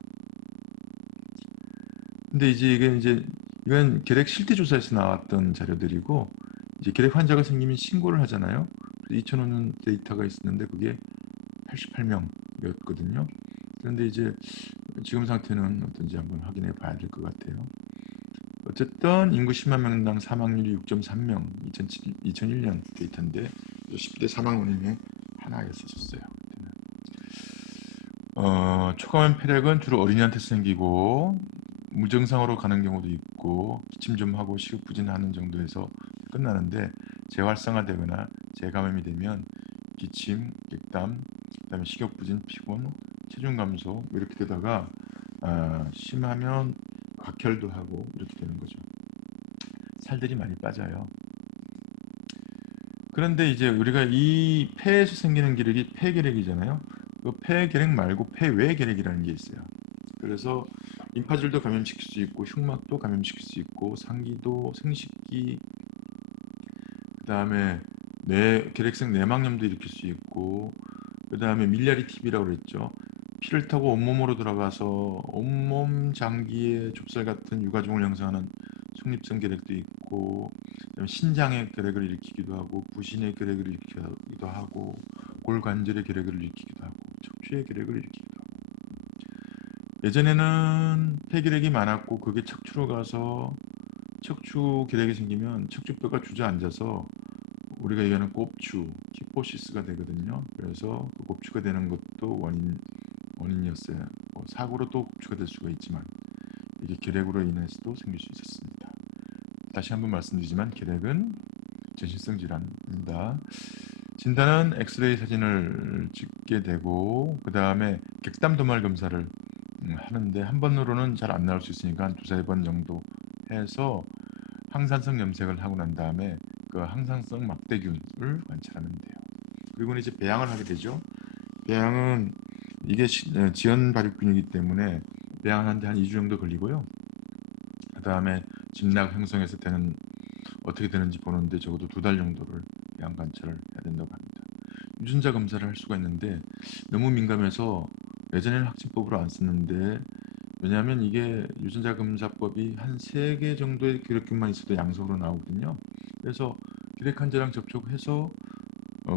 근데 이제 이건 결핵 실태 조사에서 나왔던 자료들이고, 이제 결핵 환자가 생기면 신고를 하잖아요. 2005년 데이터가 있었는데 그게 88명이었거든요. 그런데 이제 지금 상태는 어떤지 한번 확인해 봐야 될 것 같아요. 어쨌든 인구 10만 명당 사망률이 6.3명, 2001년 데이터인데 10대 사망 원인의 하나였었어요. 초감염 폐렴은 주로 어린이한테 생기고 무증상으로 가는 경우도 있고 기침 좀 하고 식욕부진하는 정도에서 끝나는데 재활성화되거나 재감염이 되면 기침, 객담, 그다음에 식욕부진, 피곤, 체중 감소 이렇게 되다가 심하면 각혈도 하고 이렇게 되는 거죠. 살들이 많이 빠져요. 그런데 이제 우리가 이 폐에서 생기는 결핵이 폐결핵이잖아요. 그 폐결핵 말고 폐외결핵이라는 게 있어요. 그래서 림파질도 감염시킬 수 있고 흉막도 감염시킬 수 있고 상기도, 생식기, 그다음에 결핵성 내막염도 일으킬 수 있고, 그다음에 밀리아리 TB라고 그랬죠. 피를 타고 온몸으로 들어가서 온몸 장기에 좁쌀 같은 유가종을 형성하는 성립성 결핵도 있고, 그다음에 신장의 결핵을 일으키기도 하고 부신의 결핵을 일으키기도 하고 골관절의 결핵을 일으키기도 하고 척추의 결핵을 일으키기도 하고. 예전에는 폐결핵이 많았고 그게 척추로 가서 척추 결핵이 생기면 척추뼈가 주저앉아서 우리가 얘기하는 곱추, 키포시스가 되거든요. 그래서 그 곱추가 되는 것도 원인이었어요. 사고로 또 곱추가 될 수가 있지만 이게 결핵으로 인해서도 생길 수 있었습니다. 다시 한번 말씀드리지만 결핵은 전신성 질환입니다. 진단은 엑스레이 사진을 찍게 되고 그 다음에 객담 도말 검사를 하는데 한 번으로는 잘 안 나올 수 있으니까 한 두세 번 정도 해서 항산성 염색을 하고 난 다음에 그 항산성 막대균을 관찰하면 돼요. 그리고 이제 배양을 하게 되죠. 배양은 이게 지연 발육균이기 때문에 배양하는데 한 2주 정도 걸리고요. 그 다음에 진락 형성해서 어떻게 되는지 보는데 적어도 2달 정도를 배양 관찰을 해야 된다고 합니다. 유전자 검사를 할 수가 있는데 너무 민감해서 예전에는 확진법으로 안 썼는데 왜냐하면 이게 유전자 검사법이 한 3개 정도의 결핵균만 있어도 양성으로 나오거든요. 그래서 결핵 환자랑 접촉해서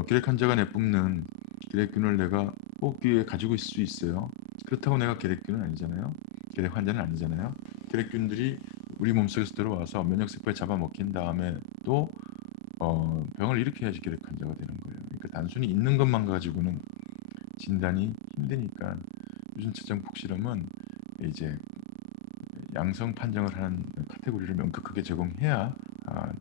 결핵 환자가 내뿜는 결핵균을 내가 뽑기에 가지고 있을 수 있어요. 그렇다고 내가 결핵균은 아니잖아요. 결핵 환자는 아니잖아요. 결핵균들이 우리 몸속에서 들어와서 면역세포에 잡아먹힌 다음에 또 병을 일으켜야지 결핵 환자가 되는 거예요. 그러니까 단순히 있는 것만 가지고는 진단이 힘드니까 유전체적 복실험은 이제 양성 판정을 하는 카테고리를 명확하게 적용해야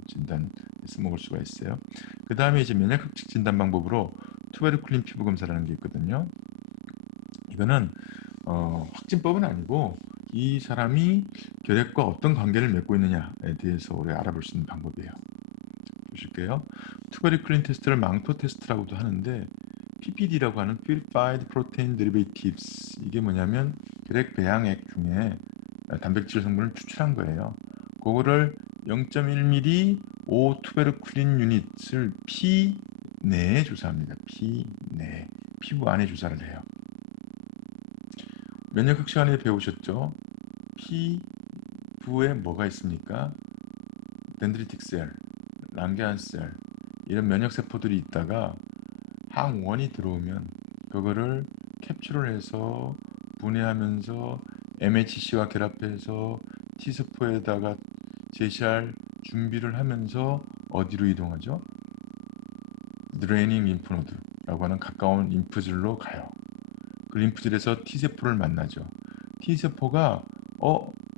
진단에서 먹을 수가 있어요. 그 다음에 이제 면역학적 진단 방법으로 투베르클린 피부 검사라는 게 있거든요. 이거는 확진법은 아니고 이 사람이 결핵과 어떤 관계를 맺고 있느냐에 대해서 우리가 알아볼 수 있는 방법이에요. 보실게요. 투베르클린 테스트를 망토 테스트라고도 하는데 PPD라고 하는 Purified Protein Derivatives, 이게 뭐냐면 결핵 배양액 중에 단백질 성분을 추출한 거예요. 그거를 0.1ml 5 투베르클린 유닛을 피 내에 주사합니다. 피 내, 피부 안에 주사를 해요. 면역학 시간에 배우셨죠? 피부에 뭐가 있습니까? 덴드리틱 셀, 랑게안 셀, 이런 면역 세포들이 있다가 항원이 들어오면 그거를 캡처를 해서 분해하면서 MHC와 결합해서 T세포에다가 제시할 준비를 하면서 어디로 이동하죠? 드레이닝 림프노드라고 하는 가까운 림프질로 가요. 그 림프질에서 T세포를 만나죠. T세포가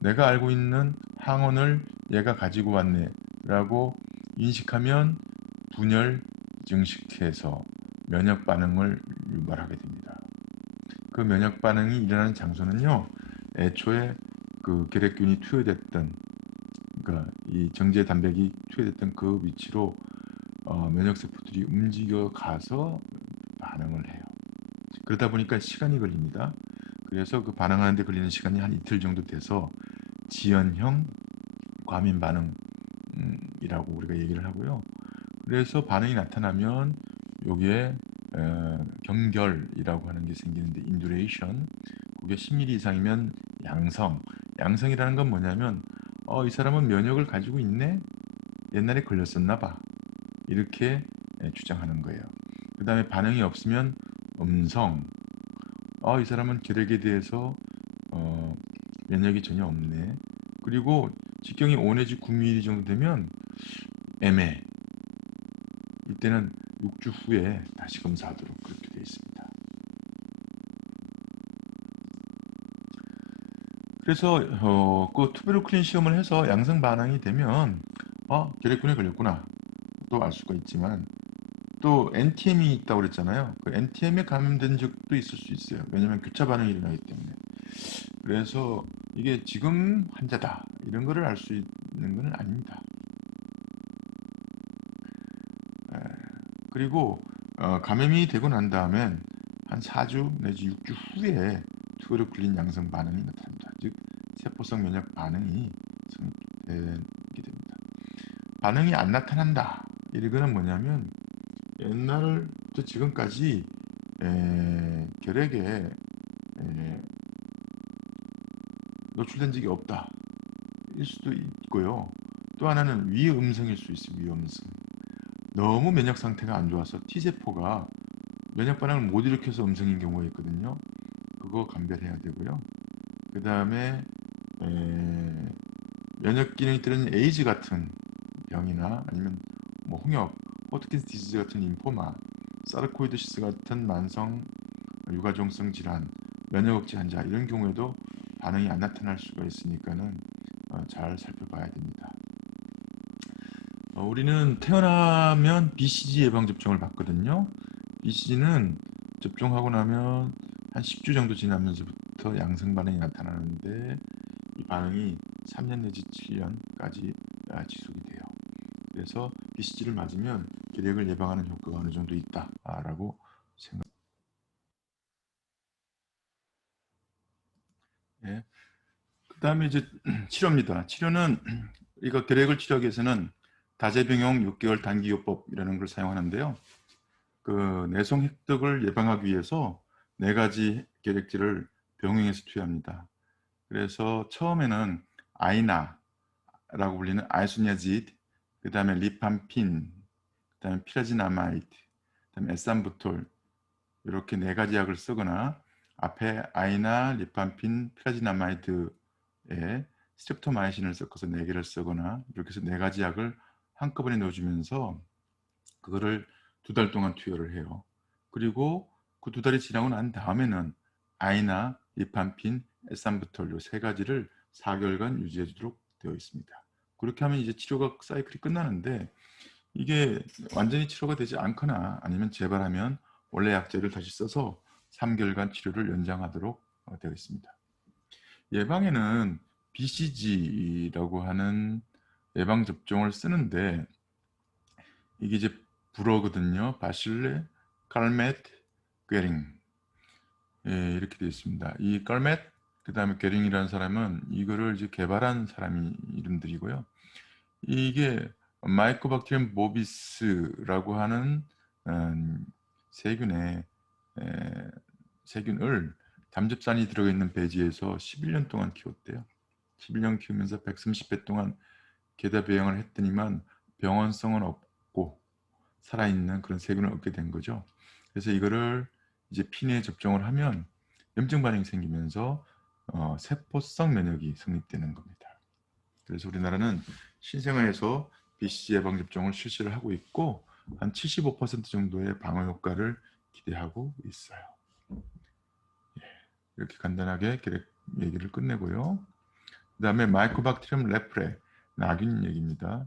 내가 알고 있는 항원을 얘가 가지고 왔네 라고 인식하면 분열 증식해서 면역 반응을 유발하게 됩니다. 그 면역 반응이 일어나는 장소는요, 애초에 그 결핵균이 투여됐던, 그러니까 이 정제 단백이 투여됐던 그 위치로 면역 세포들이 움직여 가서 반응을 해요. 그러다 보니까 시간이 걸립니다. 그래서 그 반응하는데 걸리는 시간이 한 이틀 정도 돼서 지연형 과민 반응이라고 우리가 얘기를 하고요. 그래서 반응이 나타나면 여기에 경결이라고 하는 게 생기는데, 인듀레이션, 그게 10mm 이상이면 양성. 양성이라는 건 뭐냐면 이 사람은 면역을 가지고 있네? 옛날에 걸렸었나 봐. 이렇게 주장하는 거예요. 그 다음에 반응이 없으면 음성. 이 사람은 결핵에 대해서 면역이 전혀 없네. 그리고 직경이 5 내지 9mm 정도 되면 애매. 이때는 6주 후에 다시 검사하도록 그렇게 되어 있습니다. 그래서 그 투베르클린 시험을 해서 양성 반응이 되면 결핵균에 걸렸구나 또 알 수가 있지만, 또 NTM이 있다고 그랬잖아요. 그 NTM에 감염된 적도 있을 수 있어요. 왜냐면 교차 반응이 일어나기 때문에. 그래서 이게 지금 환자다 이런 거를 알 수 있는 건 아닙니다. 그리고 감염이 되고 난 다음엔 한 4주 내지 6주 후에 투베르클린 양성 반응이 나타납니다. 즉 세포성 면역 반응이 성립되게 됩니다. 반응이 안 나타난다, 이거는 뭐냐면 옛날부터 지금까지 결핵에 노출된 적이 없다 일 수도 있고요. 또 하나는 위음성일 수 있어요. 위음성. 너무 면역 상태가 안 좋아서 T세포가 면역 반응을 못 일으켜서 음성인 경우가 있거든요. 그거 감별해야 되고요. 그 다음에 면역 기능이 떨어진 에이즈 같은 병이나 아니면 뭐 홍역, 호트킨스 디지즈 같은 림포마, 사르코이드시스 같은 만성 유가종성 질환, 면역 억제 환자, 이런 경우에도 반응이 안 나타날 수가 있으니까는 잘 살펴봐야 됩니다. 우리는 태어나면 BCG 예방접종을 받거든요. BCG는 접종하고 나면 한 10주 정도 지나면서부터 양성 반응이 나타나는데 이 반응이 3년 내지 7년까지 지속이 돼요. 그래서 BCG를 맞으면 결핵을 예방하는 효과가 어느 정도 있다라고 생각합니다. 예. 그 다음에 이제 치료입니다. 치료는 이거 결핵을 치료하기 위해서는 다재병용 6개월 단기요법이라는 걸 사용하는데요. 그 내성 획득을 예방하기 위해서 4가지 결핵제를 병행해서 투여합니다. 그래서 처음에는 아이나라고 불리는 아이소니아짓, 그 다음에 리팜핀, 그 다음에 피라지나마이드, 그 다음에 에산부톨, 이렇게 네 가지 약을 쓰거나 앞에 아이나, 리팜핀, 피라지나마이드에 스트ep토마이신을 섞어서 네 개를 쓰거나 이렇게 해서 네 가지 약을 한꺼번에 넣어주면서 그거를 2달 동안 투여를 해요. 그리고 그 2달이 지나고 난 다음에는 아이나, 리팜핀, 에산부톨 이 세 가지를 4개월간 유지해 주도록 되어 있습니다. 그렇게 하면 이제 치료가 사이클이 끝나는데, 이게 완전히 치료가 되지 않거나 아니면 재발하면 원래 약제를 다시 써서 3개월간 치료를 연장하도록 되어 있습니다. 예방에는 BCG라고 하는 예방 접종을 쓰는데, 이게 이제 불어거든요. 바실레 칼메트 괴링, 이렇게 되어 있습니다. 이 칼메트 그 다음에 괴링이라는 사람은 이거를 이제 개발한 사람이 이름들이고요. 이게 마이코박테리움 보비스라고 하는 세균의 세균을 담즙산이 들어있는 배지에서 11년 동안 키웠대요. 11년 키우면서 130회 동안 계다 배양을 했더니만 병원성은 없고 살아있는 그런 세균을 얻게 된 거죠. 그래서 이거를 이제 피내에 접종을 하면 염증 반응이 생기면서 세포성 면역이 성립되는 겁니다. 그래서 우리나라는 신생아에서 BCG 예방 접종을 실시를 하고 있고 한 75% 정도의 방어 효과를 기대하고 있어요. 이렇게 간단하게 얘기를 끝내고요. 그 다음에 마이코박테리움 레프레, 나균 얘기입니다.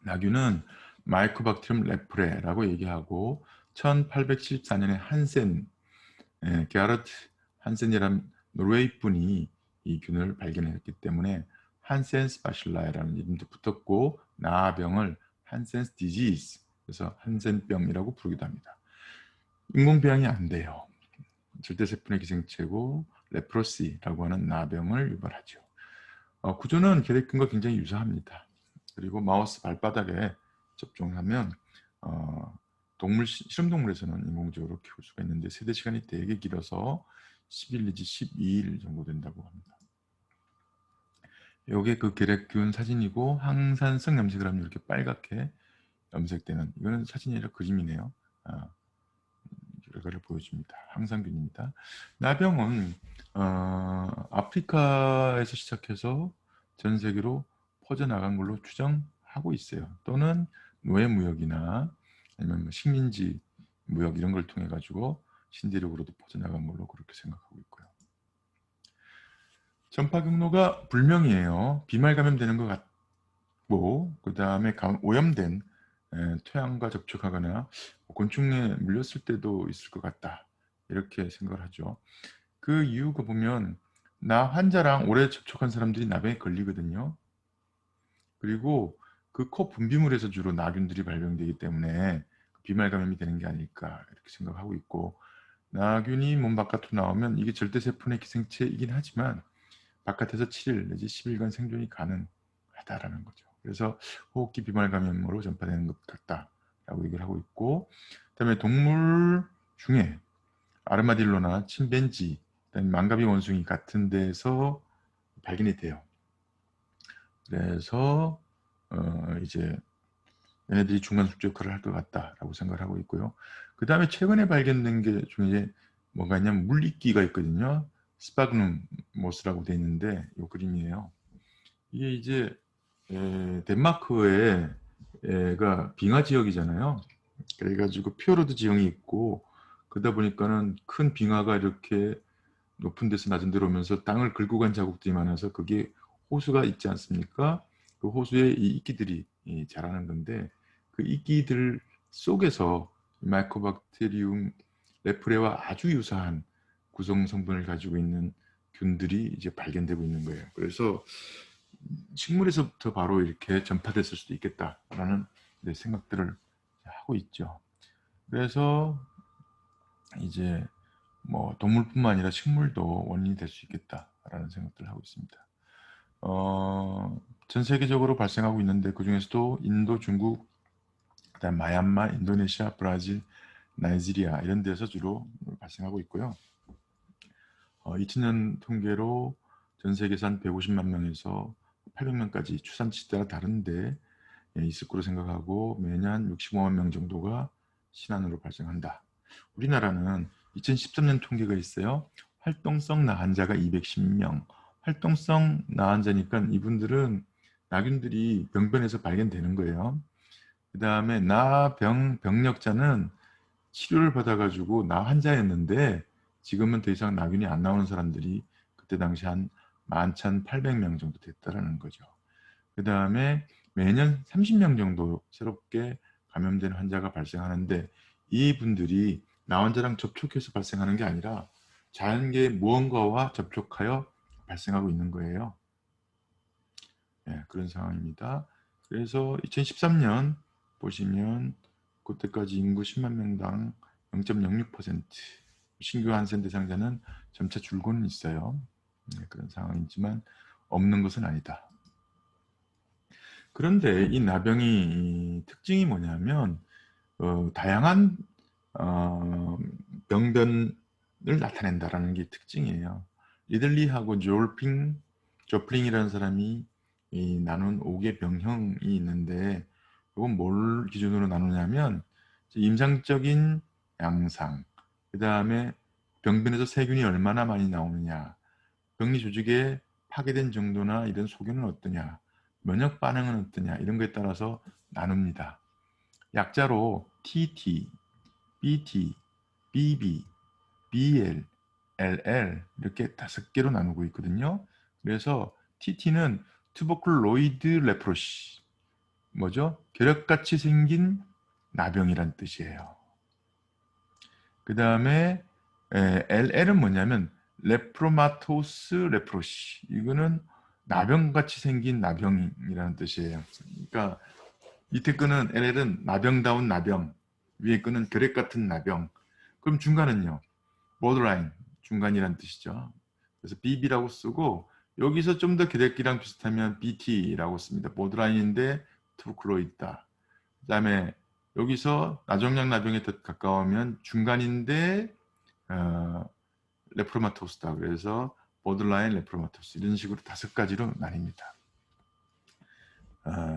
나균은 마이코박테리움 레프레라고 얘기하고 1814년에 한센, 게아르트 한센이라는 노르웨이 분이 이 균을 발견했기 때문에 한센스 바실라이라는 이름도 붙었고 나병을 한센스 디지즈, 그래서 한센병이라고 부르기도 합니다. 인공배양이 안 돼요. 절대세포의 기생체고 레프로시라고 하는 나병을 유발하죠. 구조는 계획균과 굉장히 유사합니다. 그리고 마우스 발바닥에 접종하면 실험동물에서는 인공적으로 키울 수가 있는데 세대 시간이 되게 길어서 10일 내지 12일 정도 된다고 합니다. 이게 그 계획균 사진이고 항산성 염색을 하면 이렇게 빨갛게 염색되는, 이거는 사진이 아니라 그림이네요. 결과를 보여줍니다. 항산균입니다. 나병은 아프리카에서 시작해서 전 세계로 퍼져나간 걸로 추정하고 있어요. 또는 노예무역이나 아니면 식민지 무역 이런 걸 통해 가지고 신대륙으로도 퍼져나간 걸로 그렇게 생각하고 있고요. 전파 경로가 불명이에요. 비말 감염되는 것 같고, 그 다음에 오염된 토양과 접촉하거나 곤충에 물렸을 때도 있을 것 같다, 이렇게 생각을 하죠. 그 이유가 보면 나 환자랑 오래 접촉한 사람들이 나병에 걸리거든요. 그리고 그 코 분비물에서 주로 나균들이 발병되기 때문에 비말 감염이 되는 게 아닐까 이렇게 생각하고 있고, 나균이 몸 바깥으로 나오면 이게 절대세포의 기생체이긴 하지만 바깥에서 7일 내지 10일간 생존이 가능하다라는 거죠. 그래서 호흡기 비말 감염으로 전파되는 것 같다라고 얘기를 하고 있고, 그다음에 동물 중에 아르마딜로나 침팬지, 그다음에 망가비 원숭이 같은 데서 발견이 돼요. 그래서 이제 얘네들이 중간 숙주 역할을 할 것 같다라고 생각을 하고 있고요. 그 다음에 최근에 발견된 게 중에 뭐가 있냐면 물이끼가 있거든요. 스파그눔 모스라고 되어 있는데 이 그림이에요. 이게 이제 덴마크가 빙하 지역이잖아요. 그래가지고 피어로드 지형이 있고 그러다 보니까는 큰 빙하가 이렇게 높은 데서 낮은 데로 오면서 땅을 긁고 간 자국들이 많아서 그게 호수가 있지 않습니까? 그 호수에 이 이끼들이 자라는 건데 그 이끼들 속에서 마이코박테리움 레프레와 아주 유사한 구성 성분을 가지고 있는 균들이 이제 발견되고 있는 거예요. 그래서 식물에서부터 바로 이렇게 전파됐을 수도 있겠다라는 생각들을 하고 있죠. 그래서 이제 뭐 동물뿐만 아니라 식물도 원인이 될 수 있겠다라는 생각들을 하고 있습니다. 전 세계적으로 발생하고 있는데 그 중에서도 인도, 중국, 그다음 마얀마, 인도네시아, 브라질, 나이지리아 이런 데서 주로 발생하고 있고요. 2000년 통계로 전 세계에서 한 150만 명에서 800명까지 추산치 따라 다른데 있을 거로 생각하고 매년 65만 명 정도가 신환으로 발생한다. 우리나라는 2013년 통계가 있어요. 활동성 나환자가 210명. 활동성 나환자니까 이분들은 나균들이 병변에서 발견되는 거예요. 그 다음에 병력자는 치료를 받아가지고 나 환자였는데 지금은 더 이상 나균이 안 나오는 사람들이 그때 당시 한 11,800명 정도 됐다라는 거죠. 그 다음에 매년 30명 정도 새롭게 감염된 환자가 발생하는데 이분들이 나 환자랑 접촉해서 발생하는 게 아니라 자연계의 무언가와 접촉하여 발생하고 있는 거예요. 네, 그런 상황입니다. 그래서 2013년 보시면 그때까지 인구 10만 명당 0.06% 신규 한센 대상자는 점차 줄고는 있어요. 네, 그런 상황이지만 없는 것은 아니다. 그런데 이 나병이 특징이 뭐냐면 다양한 병변을 나타낸다라는 게 특징이에요. 리들리하고 조플링이라는 사람이 나눈 5개 병형이 있는데 이건 뭘 기준으로 나누냐면 임상적인 양상, 그 다음에 병변에서 세균이 얼마나 많이 나오느냐, 병리 조직에 파괴된 정도나 이런 소견은 어떠냐, 면역 반응은 어떠냐 이런 거에 따라서 나눕니다. 약자로 TT, BT, BB, BL, LL 이렇게 5개로 나누고 있거든요. 그래서 TT는 투버클로이드 레프로시, 뭐죠? 결핵같이 생긴 나병이란 뜻이에요. 그 다음에 LL은 뭐냐면 레프로마토스 레프로시, 이거는 나병같이 생긴 나병이라는 뜻이에요. 그러니까 밑에 거는 LL은 나병다운 나병, 위에 거는 결핵 같은 나병. 그럼 중간은요? 보더라인, 중간이란 뜻이죠. 그래서 BB라고 쓰고 여기서 좀 더 결핵기랑 비슷하면 BT라고 씁니다. 보더라인인데 투클로있다. 그 다음에 여기서 나종양 나병에 더 가까우면 중간인데 레프로마토스다. 그래서 보더라인 레프로마토스 이런 식으로 5가지로 나뉩니다.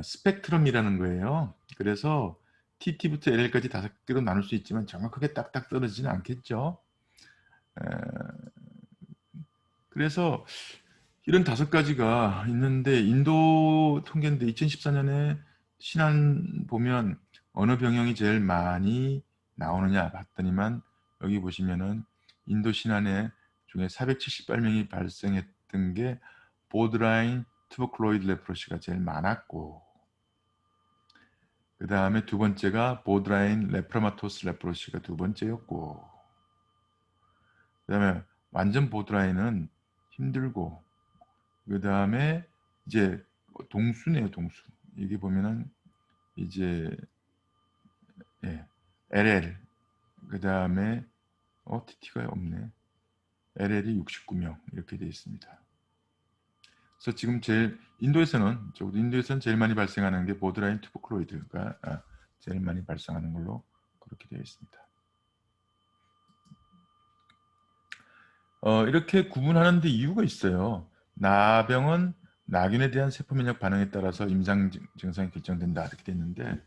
스펙트럼이라는 거예요. 그래서 TT부터 LL까지 5개로 나눌 수 있지만 정확하게 딱딱 떨어지지는 않겠죠. 그래서 이런 5가지가 있는데 인도 통계인데 2014년에 신안 보면 어느 병형이 제일 많이 나오느냐 봤더니만 여기 보시면은 인도 신안에 중에 478명이 발생했던 게 보드라인 투버클로이드 레프로시가 제일 많았고, 그 다음에 두 번째가 보드라인 레프로마토스 레프로시가 두 번째였고, 그 다음에 완전 보드라인은 힘들고, 그 다음에 이제 동수네요, 동수. 이게 보면은 이제 LL, 그 다음에 TT가 없네. LL이 69명 이렇게 되어 있습니다. 그래서 지금 인도에서는 제일 많이 발생하는 게 보드라인 투버클로이드가 제일 많이 발생하는 걸로 그렇게 되어 있습니다. 이렇게 구분하는 데 이유가 있어요. 나병은 나균에 대한 세포 면역 반응에 따라서 임상 증상이 결정된다 이렇게 돼 있는데,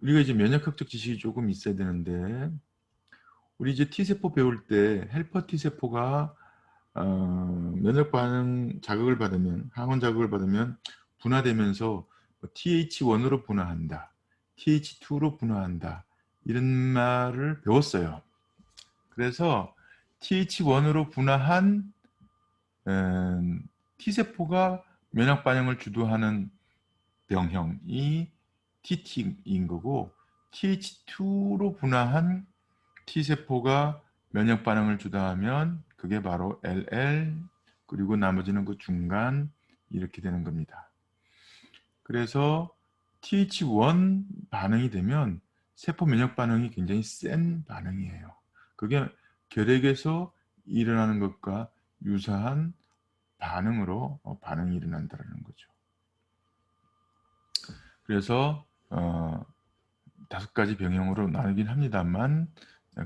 우리가 이제 면역학적 지식이 조금 있어야 되는데, 우리 이제 T세포 배울 때 헬퍼 T세포가 면역 반응 자극을 받으면, 항원 자극을 받으면 분화되면서 TH1으로 분화한다, TH2로 분화한다 이런 말을 배웠어요. 그래서 TH1으로 분화한 T세포가 면역 반응을 주도하는 병형이 TT인 거고, TH2로 분화한 T세포가 면역 반응을 주도하면 그게 바로 LL, 그리고 나머지는 그 중간 이렇게 되는 겁니다. 그래서 TH1 반응이 되면 세포 면역 반응이 굉장히 센 반응이에요. 그게 결핵에서 일어나는 것과 유사한 반응으로 반응이 일어난다는 거죠. 그래서 5가지 병형으로 나누긴 합니다만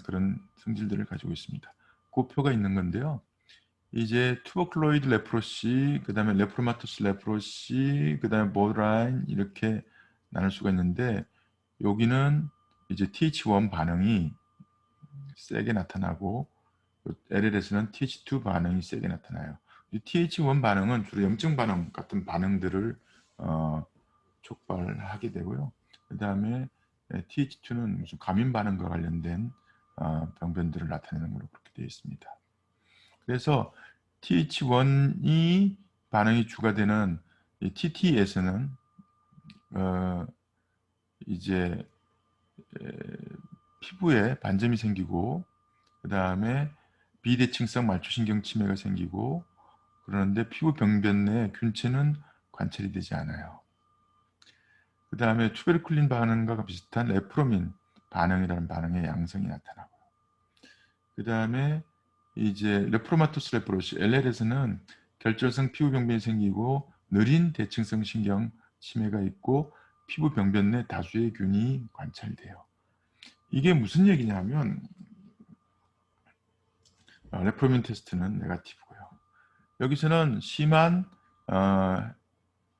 그런 성질들을 가지고 있습니다. 그 표가 있는 건데요. 이제 투버클로이드 레프로시, 그 다음에 레프로마토스 레프로시, 그 다음에 보드라인 이렇게 나눌 수가 있는데, 여기는 이제 TH1 반응이 세게 나타나고 LL에서는 TH2 반응이 세게 나타나요. 이 TH1 반응은 주로 염증 반응 같은 반응들을 촉발하게 되고요. 그 다음에 TH2는 무슨 감인 반응과 관련된 병변들을 나타내는 걸로 그렇게 되어 있습니다. 그래서 TH1이 반응이 주가 되는 TT에서는 이제 피부에 반점이 생기고, 그 다음에 비대칭성 말초신경 치매가 생기고, 그러는데 피부 병변 내 균체는 관찰이 되지 않아요. 그 다음에 투베르클린 반응과 비슷한 레프로민 반응이라는 반응의 양성이 나타나고, 그 다음에 이제 레프로마토스 레프로시 LL에서는 결절성 피부 병변이 생기고 느린 대칭성 신경 치매가 있고 피부 병변 내 다수의 균이 관찰돼요. 이게 무슨 얘기냐면 레프로민 테스트는 네거티브고요. 여기서는 심한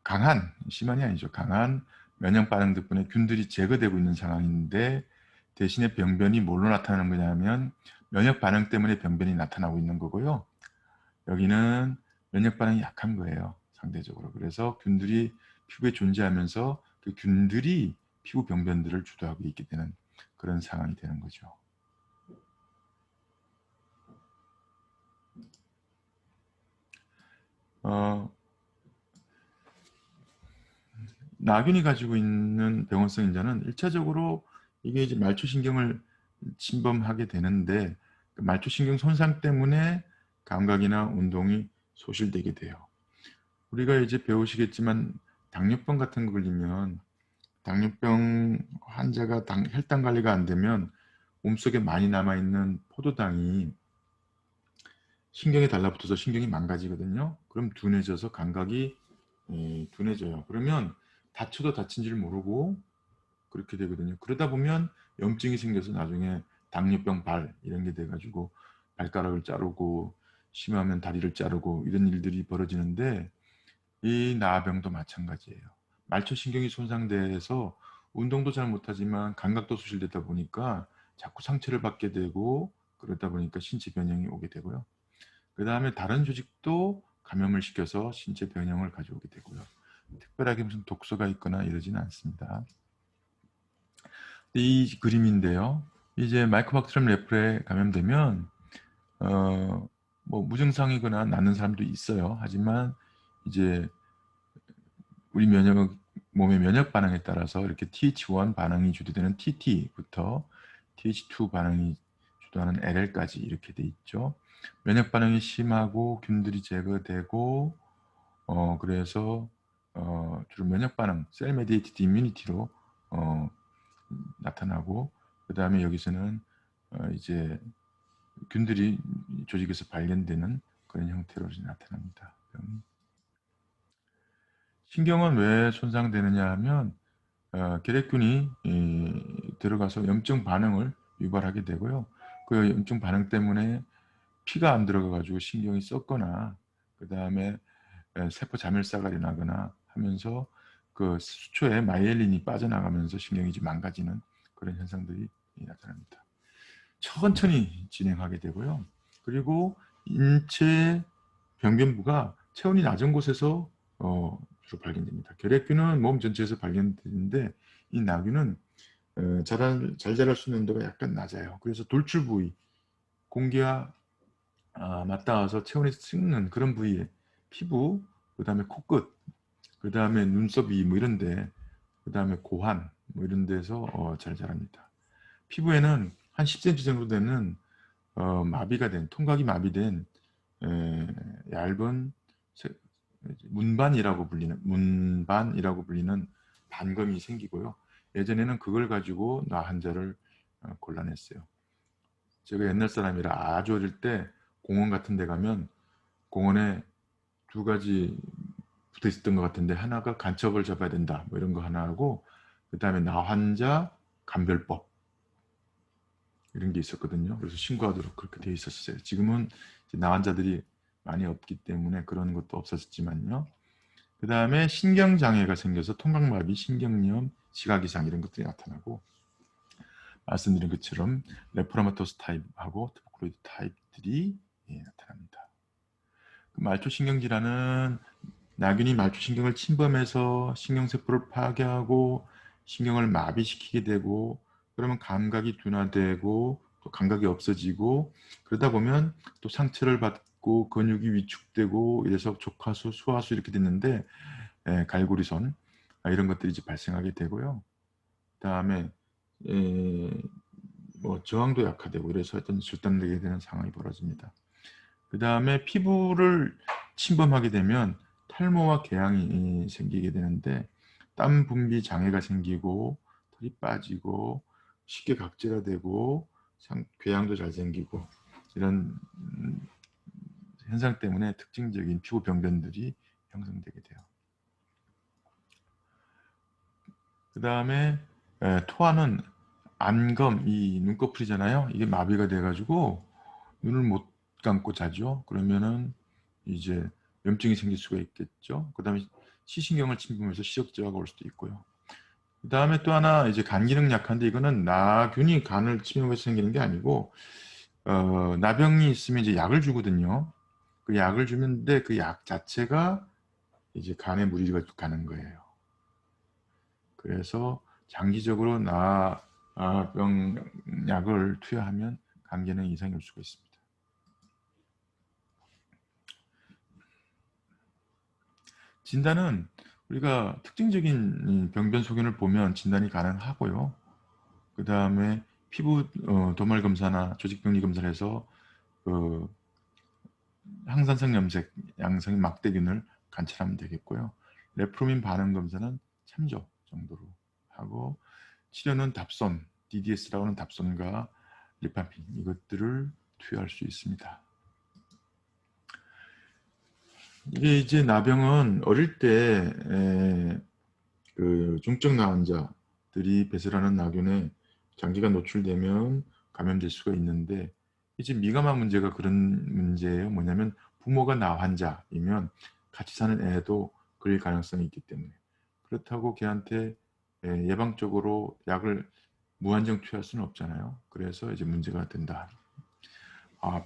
강한, 심한이 아니죠. 강한 면역 반응 덕분에 균들이 제거되고 있는 상황인데, 대신에 병변이 뭘로 나타나는 거냐면 면역 반응 때문에 병변이 나타나고 있는 거고요. 여기는 면역 반응이 약한 거예요, 상대적으로. 그래서 균들이 피부에 존재하면서 그 균들이 피부 병변들을 주도하고 있게 되는 그런 상황이 되는 거죠. 나균이 가지고 있는 병원성 인자는 1차적으로 이게 이제 말초신경을 침범하게 되는데, 그 말초신경 손상 때문에 감각이나 운동이 소실되게 돼요. 우리가 이제 배우시겠지만 당뇨병 같은 거 걸리면, 당뇨병 환자가 혈당 관리가 안 되면 몸속에 많이 남아있는 포도당이 신경에 달라붙어서 신경이 망가지거든요. 그럼 둔해져서 감각이 둔해져요. 그러면 다쳐도 다친 줄 모르고 그렇게 되거든요. 그러다 보면 염증이 생겨서 나중에 당뇨병 발 이런 게 돼가지고 발가락을 자르고 심하면 다리를 자르고 이런 일들이 벌어지는데, 이 나병도 마찬가지예요. 말초신경이 손상돼서 운동도 잘 못하지만 감각도 소실되다 보니까 자꾸 상처를 받게 되고, 그러다 보니까 신체 변형이 오게 되고요. 그 다음에 다른 조직도 감염을 시켜서 신체 변형을 가져오게 되고요. 특별하게 무슨 독소가 있거나 이러지는 않습니다. 이 그림인데요. 이제 마이코박테리움 레프레 감염되면 뭐 무증상이거나 낫는 사람도 있어요. 하지만 이제 우리 몸의 면역 반응에 따라서 이렇게 TH1 반응이 주도되는 TT부터 TH2 반응이 주도하는 LL까지 이렇게 돼 있죠. 면역 반응이 심하고 균들이 제거되고 그래서 주로 면역 반응, 셀 메디에이티드 이뮤니티로 나타나고, 그 다음에 여기서는 이제 균들이 조직에서 발견되는 그런 형태로 나타납니다. 신경은 왜 손상되느냐 하면 결핵균이 들어가서 염증 반응을 유발하게 되고요. 그 염증 반응 때문에 피가 안 들어가 가지고 신경이 썩거나, 그 다음에 세포 자멸사가 일어나거나 하면서 그 수초에 마이엘린이 빠져나가면서 신경이 이제 망가지는 그런 현상들이 나타납니다. 천천히 진행하게 되고요. 그리고 인체 병변부가 체온이 낮은 곳에서 주로 발견됩니다. 결핵균은 몸 전체에서 발견되는데, 이 나균은 잘 자랄 수 있는 온도가 약간 낮아요. 그래서 돌출 부위, 공기와 맞닿아서 체온이 식는 그런 부위에 피부, 그 다음에 코끝, 그 다음에 눈썹 위 뭐 이런데, 그 다음에 고환 뭐 이런 데서 잘 자랍니다. 피부에는 한 10cm 정도 되는 마비가 된, 통각이 마비된 얇은 문반이라고 불리는 반검이 생기고요. 예전에는 그걸 가지고 나 환자를 골라냈어요. 제가 옛날 사람이라 아주 어릴 때 공원 같은 데 가면 공원에 두 가지 붙어 있었던 것 같은데, 하나가 간첩을 잡아야 된다 뭐 이런 거 하나 하고, 그 다음에 나 환자 감별법 이런 게 있었거든요. 그래서 신고하도록 그렇게 돼 있었어요. 지금은 나 환자들이 많이 없기 때문에 그런 것도 없었지만요. 그 다음에 신경장애가 생겨서 통각마비, 신경염, 시각이상 이런 것들이 나타나고, 말씀드린 것처럼 레프라마토스 타입하고 투버클로이드 타입들이 나타납니다. 그 말초신경질환은 나균이 말초신경을 침범해서 신경세포를 파괴하고 신경을 마비시키게 되고, 그러면 감각이 둔화되고 또 감각이 없어지고, 그러다 보면 또 상처를 받고 근육이 위축되고 이래서 족하수, 수하수 이렇게 됐는데, 갈고리선 이런 것들이 이제 발생하게 되고요. 그다음에 뭐 저항도 약화되고 이래서 어떤 절단되게 되는 상황이 벌어집니다. 그 다음에 피부를 침범하게 되면 탈모와 궤양이 생기게 되는데, 땀 분비 장애가 생기고 털이 빠지고 쉽게 각질화되고 궤양도 잘 생기고, 이런 현상 때문에 특징적인 피부 병변들이 형성되게 돼요. 그 다음에 토하는 안검, 이 눈꺼풀이잖아요. 이게 마비가 돼가지고 눈을 못 감고 자죠. 그러면은 이제 염증이 생길 수가 있겠죠. 그 다음에 시신경을 침범해서 시력저하가 올 수도 있고요. 그 다음에 또 하나 이제 간 기능 약한데, 이거는 나균이 간을 침범해서 생기는 게 아니고, 나병이 있으면 이제 약을 주거든요. 그 약을 주는데 그 약 자체가 이제 간에 무리가 가는 거예요. 그래서 장기적으로 나병 약을 투여하면 간 기능 이상이 올 수가 있습니다. 진단은 우리가 특징적인 병변 소견을 보면 진단이 가능하고요. 그 다음에 피부 도말 검사나 조직병리 검사를 해서 그 항산성 염색, 양성인 막대균을 관찰하면 되겠고요. 레프로민 반응 검사는 참조 정도로 하고, 치료는 답선, DDS라고 하는 답선과 리파민 이것들을 투여할 수 있습니다. 이게 이제 나병은 어릴 때 그 중증 나 환자들이 배설하는 나균에 장기간 노출되면 감염될 수가 있는데, 이제 미감한 문제가 그런 문제예요. 뭐냐면 부모가 나 환자이면 같이 사는 애도 걸릴 가능성이 있기 때문에, 그렇다고 걔한테 예방적으로 약을 무한정 투여할 수는 없잖아요. 그래서 이제 문제가 된다.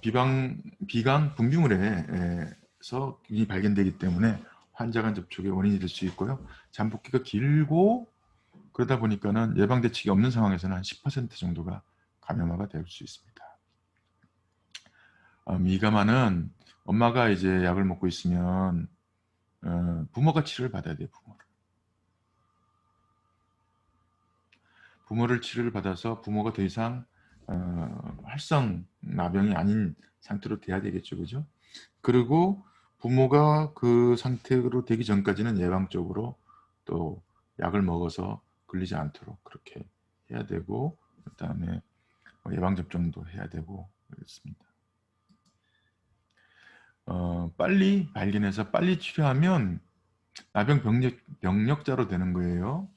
비강 분비물에서 균이 발견되기 때문에 환자 간 접촉의 원인이 될 수 있고요. 잠복기가 길고 그러다 보니까는 예방 대책이 없는 상황에서는 한 10% 정도가 감염화가 될 수 있습니다. 미감아는 엄마가 이제 약을 먹고 있으면 부모가 치료를 받아야 돼요. 부모를 치료를 받아서 부모가 더 이상 활성 나병이 아닌 상태로 돼야 되겠죠, 그죠? 그리고 부모가 그 상태로 되기 전까지는 예방적으로 또 약을 먹어서 걸리지 않도록 그렇게 해야 되고, 그다음에 예방접종도 해야 되고 그렇습니다. 빨리 발견해서 빨리 치료하면 나병 병력자로 되는 거예요.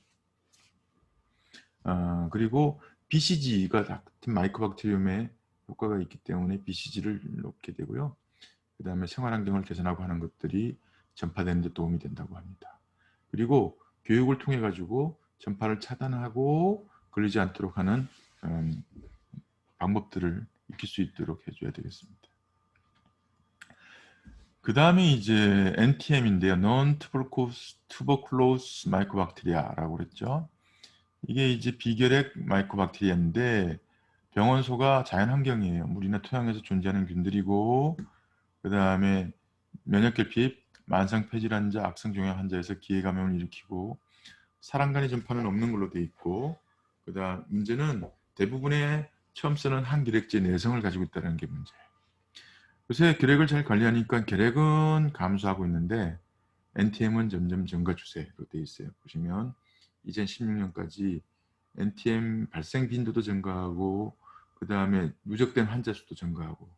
그리고 BCG가 같은 마이코박테리움에 효과가 있기 때문에 BCG를 놓게 되고요. 그 다음에 생활환경을 개선하고 하는 것들이 전파되는 데 도움이 된다고 합니다. 그리고 교육을 통해 가지고 전파를 차단하고 걸리지 않도록 하는 방법들을 익힐 수 있도록 해줘야 되겠습니다. 그 다음에 이제 NTM인데요. Non-tuberculous mycobacteria라고 그랬죠. 이게 이제 비결핵 마이코박테리아인데 병원소가 자연환경이에요. 물이나 토양에서 존재하는 균들이고, 그 다음에 면역결핍, 만성폐질 환자, 악성종양 환자에서 기회감염을 일으키고, 사람 간의 전파는 없는 걸로 돼 있고, 그 다음 문제는 대부분의 처음 쓰는 항결핵제 내성을 가지고 있다는 게 문제예요. 요새 결핵을 잘 관리하니까 결핵은 감소하고 있는데 NTM은 점점 증가 추세로 돼 있어요. 보시면 2016년까지 NTM 발생 빈도도 증가하고, 그 다음에 누적된 환자 수도 증가하고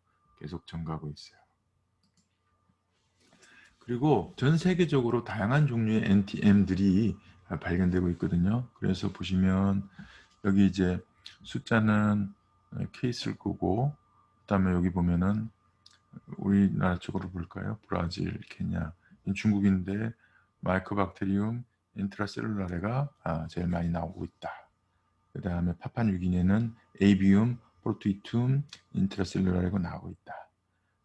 계속 증가하고 있어요. 그리고 전 세계적으로 다양한 종류의 NTM들이 발견되고 있거든요. 그래서 보시면 여기 이제 숫자는 케이스를 끄고, 그 다음에 여기 보면은 우리나라 쪽으로 볼까요? 브라질, 케냐, 중국인데 마이코박테리움 인트라셀룰라레가 제일 많이 나오고 있다. 그 다음에 파푸아뉴기니에는 에이비움, 프로투이툼, 인트라셀룰라레가 나오고 있다.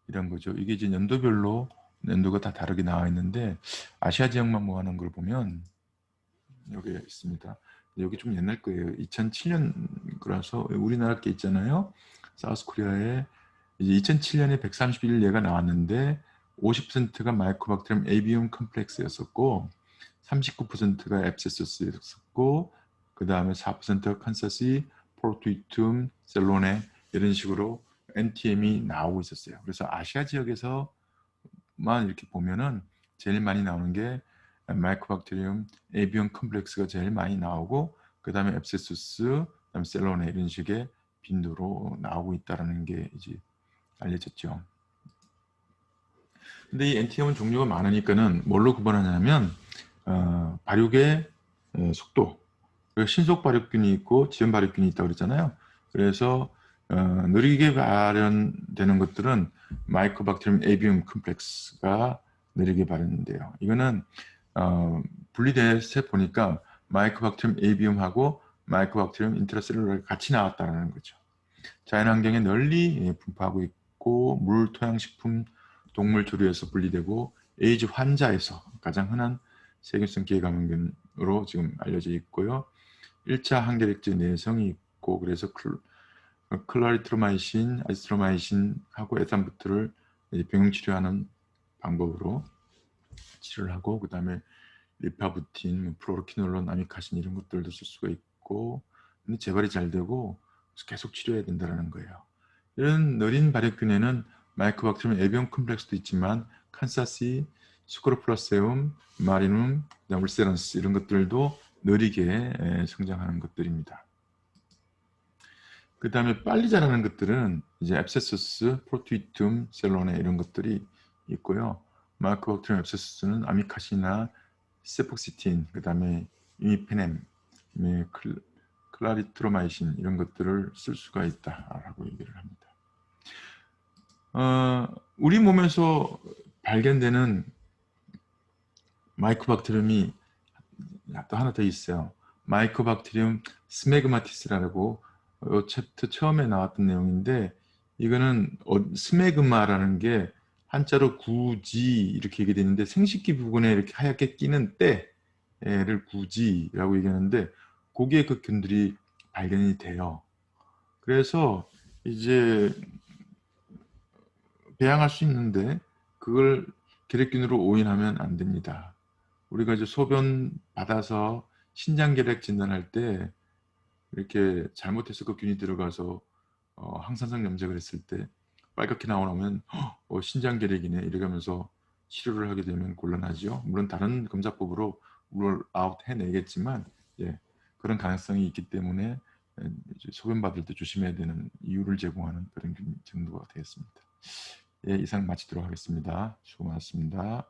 이런 거죠. 이게 이제 연도별로 연도가 다 다르게 나와 있는데 아시아 지역만 모아놓은 걸 보면 여기 있습니다. 여기 좀 옛날 거예요. 2007년 거라서 우리나라 게 있잖아요. 사우스코리아에 이제 2007년에 131예가 나왔는데 50%가 마이코박테리움 에비움 컴플렉스였었고 39%가 앱세소스였었고 그 다음에 4%가 칸사시, 포르투이툼, 셀로네 이런 식으로 NTM이 나오고 있었어요. 그래서 아시아 지역에서만 이렇게 보면은 제일 많이 나오는 게 마이코박테리움 에비움 컴플렉스가 제일 많이 나오고 그 다음에 앱세소스, 그 다음에 셀로네 이런 식의 빈도로 나오고 있다는 게 이제 알려졌죠. 근데 이 NTM은 종류가 많으니까는 뭘로 구분하냐면 발육의 속도, 신속 발육균이 있고 지연 발육균이 있다고 그랬잖아요. 그래서 느리게 발현되는 것들은 마이코박테리움 에비움 컴플렉스가 느리게 발현돼요. 이거는 분리돼서 보니까 마이코박테리움 에비움하고 마이코박테리움 인트라셀룰라가 같이 나왔다는 거죠. 자연환경에 널리 분포하고 있고 물, 토양, 식품, 동물 조류에서 분리되고 에이즈 환자에서 가장 흔한 세균성 기계감염균으로 지금 알려져 있고요. 1차 항결핵제 내성이 있고 그래서 클라리트로마이신, 아지트로마이신하고 에탄부트를 병용 치료하는 방법으로 치료를 하고 그 다음에 리파부틴, 플로로키놀론, 아미카신 이런 것들도 쓸 수가 있고 근데 재발이 잘 되고 계속 치료해야 된다는 거예요. 이런 느린 발육균에는 마이코박테리움 에비움 컴플렉스도 있지만 칸사시, 스코르플라세움, 마리눔, 울세런스 이런 것들도 느리게 성장하는 것들입니다. 그 다음에 빨리 자라는 것들은 이제 앱세소스, 프로투이툼, 셀로네 이런 것들이 있고요. 마이코박테리움 앱세소스는 아미카시나 세폭시틴, 그 다음에 이미페넴, 클라리트로마이신 이런 것들을 쓸 수가 있다라고 얘기를 합니다. 우리 몸에서 발견되는 마이코박테리움이 또 하나 더 있어요. 마이코박테리움 스메그마티스라고 이 챕터 처음에 나왔던 내용인데 이거는 스메그마라는 게 한자로 구지 이렇게 얘기되는데 생식기 부분에 이렇게 하얗게 끼는 때를 구지라고 얘기하는데 거기에 그 균들이 발견이 돼요. 그래서 이제 배양할 수 있는데 그걸 결핵균으로 오인하면 안 됩니다. 우리가 이제 소변 받아서 신장결핵 진단할 때 이렇게 잘못해서 그 균이 들어가서 항산성 염색을 했을 때 빨갛게 나오면 신장결핵이네 이러면서 치료를 하게 되면 곤란하죠. 물론 다른 검사법으로 룰 아웃 해내겠지만 예, 그런 가능성이 있기 때문에 소변 받을 때 조심해야 되는 이유를 제공하는 그런 정도가 되겠습니다. 예, 이상 마치도록 하겠습니다. 수고 많았습니다.